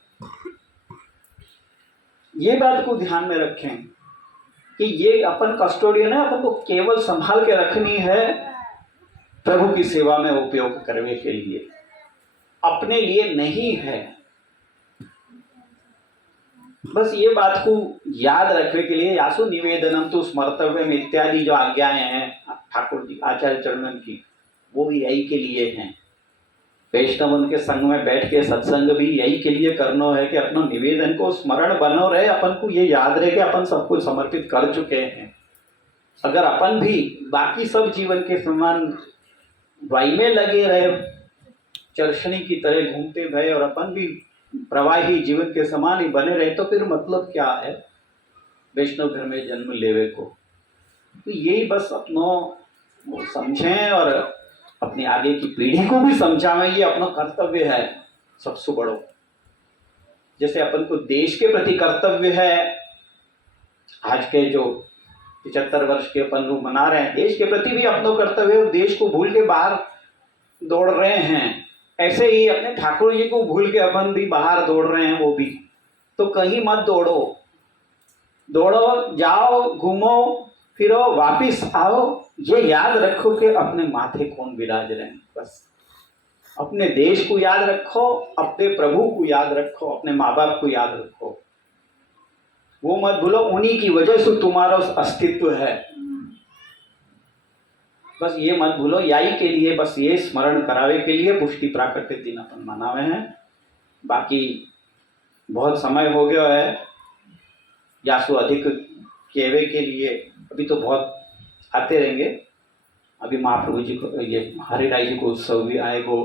ये बात को ध्यान में रखें कि ये अपन कस्टोडियन है, अपन को केवल संभाल के रखनी है प्रभु की सेवा में उपयोग करने के लिए, अपने लिए नहीं है। बस ये बात को याद रखने के लिए यासु निवेदनम तो स्मर्तव्यम इत्यादि जो आज्ञाएं हैं ठाकुर जी आचार्य चरणन की, वो भी यही के लिए हैं। वैष्णव उनके संग में बैठ के सत्संग भी यही के लिए करना है कि अपना निवेदन को स्मरण बनो रहे, अपन को ये याद रहे कि अपन सब कुछ समर्पित कर चुके हैं। अगर अपन भी बाकी सब जीवन के समान वाई में लगे रहे, चर्षणी की तरह घूमते रहे और अपन भी प्रवाही जीवन के समान ही बने रहे, तो फिर मतलब क्या है वैष्णव घर में जन्म लेवे को। तो यही बस अपनो समझें और अपनी आगे की पीढ़ी को भी समझावें, ये अपना कर्तव्य है सबसे बड़ो। जैसे अपन को देश के प्रति कर्तव्य है, आज के जो 75 वर्ष के अपन लोग मना रहे हैं, देश के प्रति भी अपना कर्तव्य है। देश को भूल के बाहर दौड़ रहे हैं, ऐसे ही अपने ठाकुर जी को भूल के अपन भी बाहर दौड़ रहे हैं। वो भी तो कहीं मत दौड़ो, दौड़ो जाओ घूमो फिरो वापिस आओ, ये याद रखो कि अपने माथे कौन विराज रहे हैं। बस अपने देश को याद रखो, अपने प्रभु को याद रखो, अपने माँ बाप को याद रखो, वो मत भूलो। उन्हीं की वजह से तुम्हारा अस्तित्व है, बस ये मत भूलो। यही के लिए बस ये स्मरण करावे के लिए पुष्टि प्राकट्य दिन अपन मनावे हैं। बाकी बहुत समय हो गया है, या सो अधिक केवे के लिए अभी तो बहुत आते रहेंगे। अभी महाप्रभु जी को ये हरिराय जी को उत्सव भी आएगो,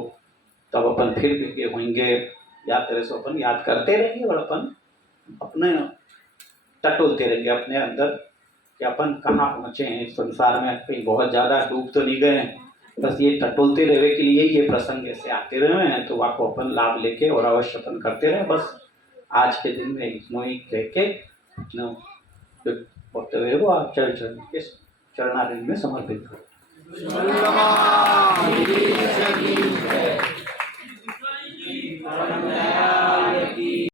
तब अपन फिर भी होंगे, याद तरह से अपन याद करते रहेंगे और अपन अपने टटोलते रहेंगे अपने अंदर कि अपन कहाँ पहुँचे हैं इस संसार में, कहीं बहुत ज़्यादा डूब तो नहीं गए हैं। बस ये टटोलते रहने के लिए ये प्रसंग ऐसे आते रहे हैं, तो वहाँ को अपन लाभ लेके और अवश्य अपन करते रहे। बस आज के दिन में इतना ही कह के जो वक्तव्य वो आप चरणारिंद में समर्पित करो।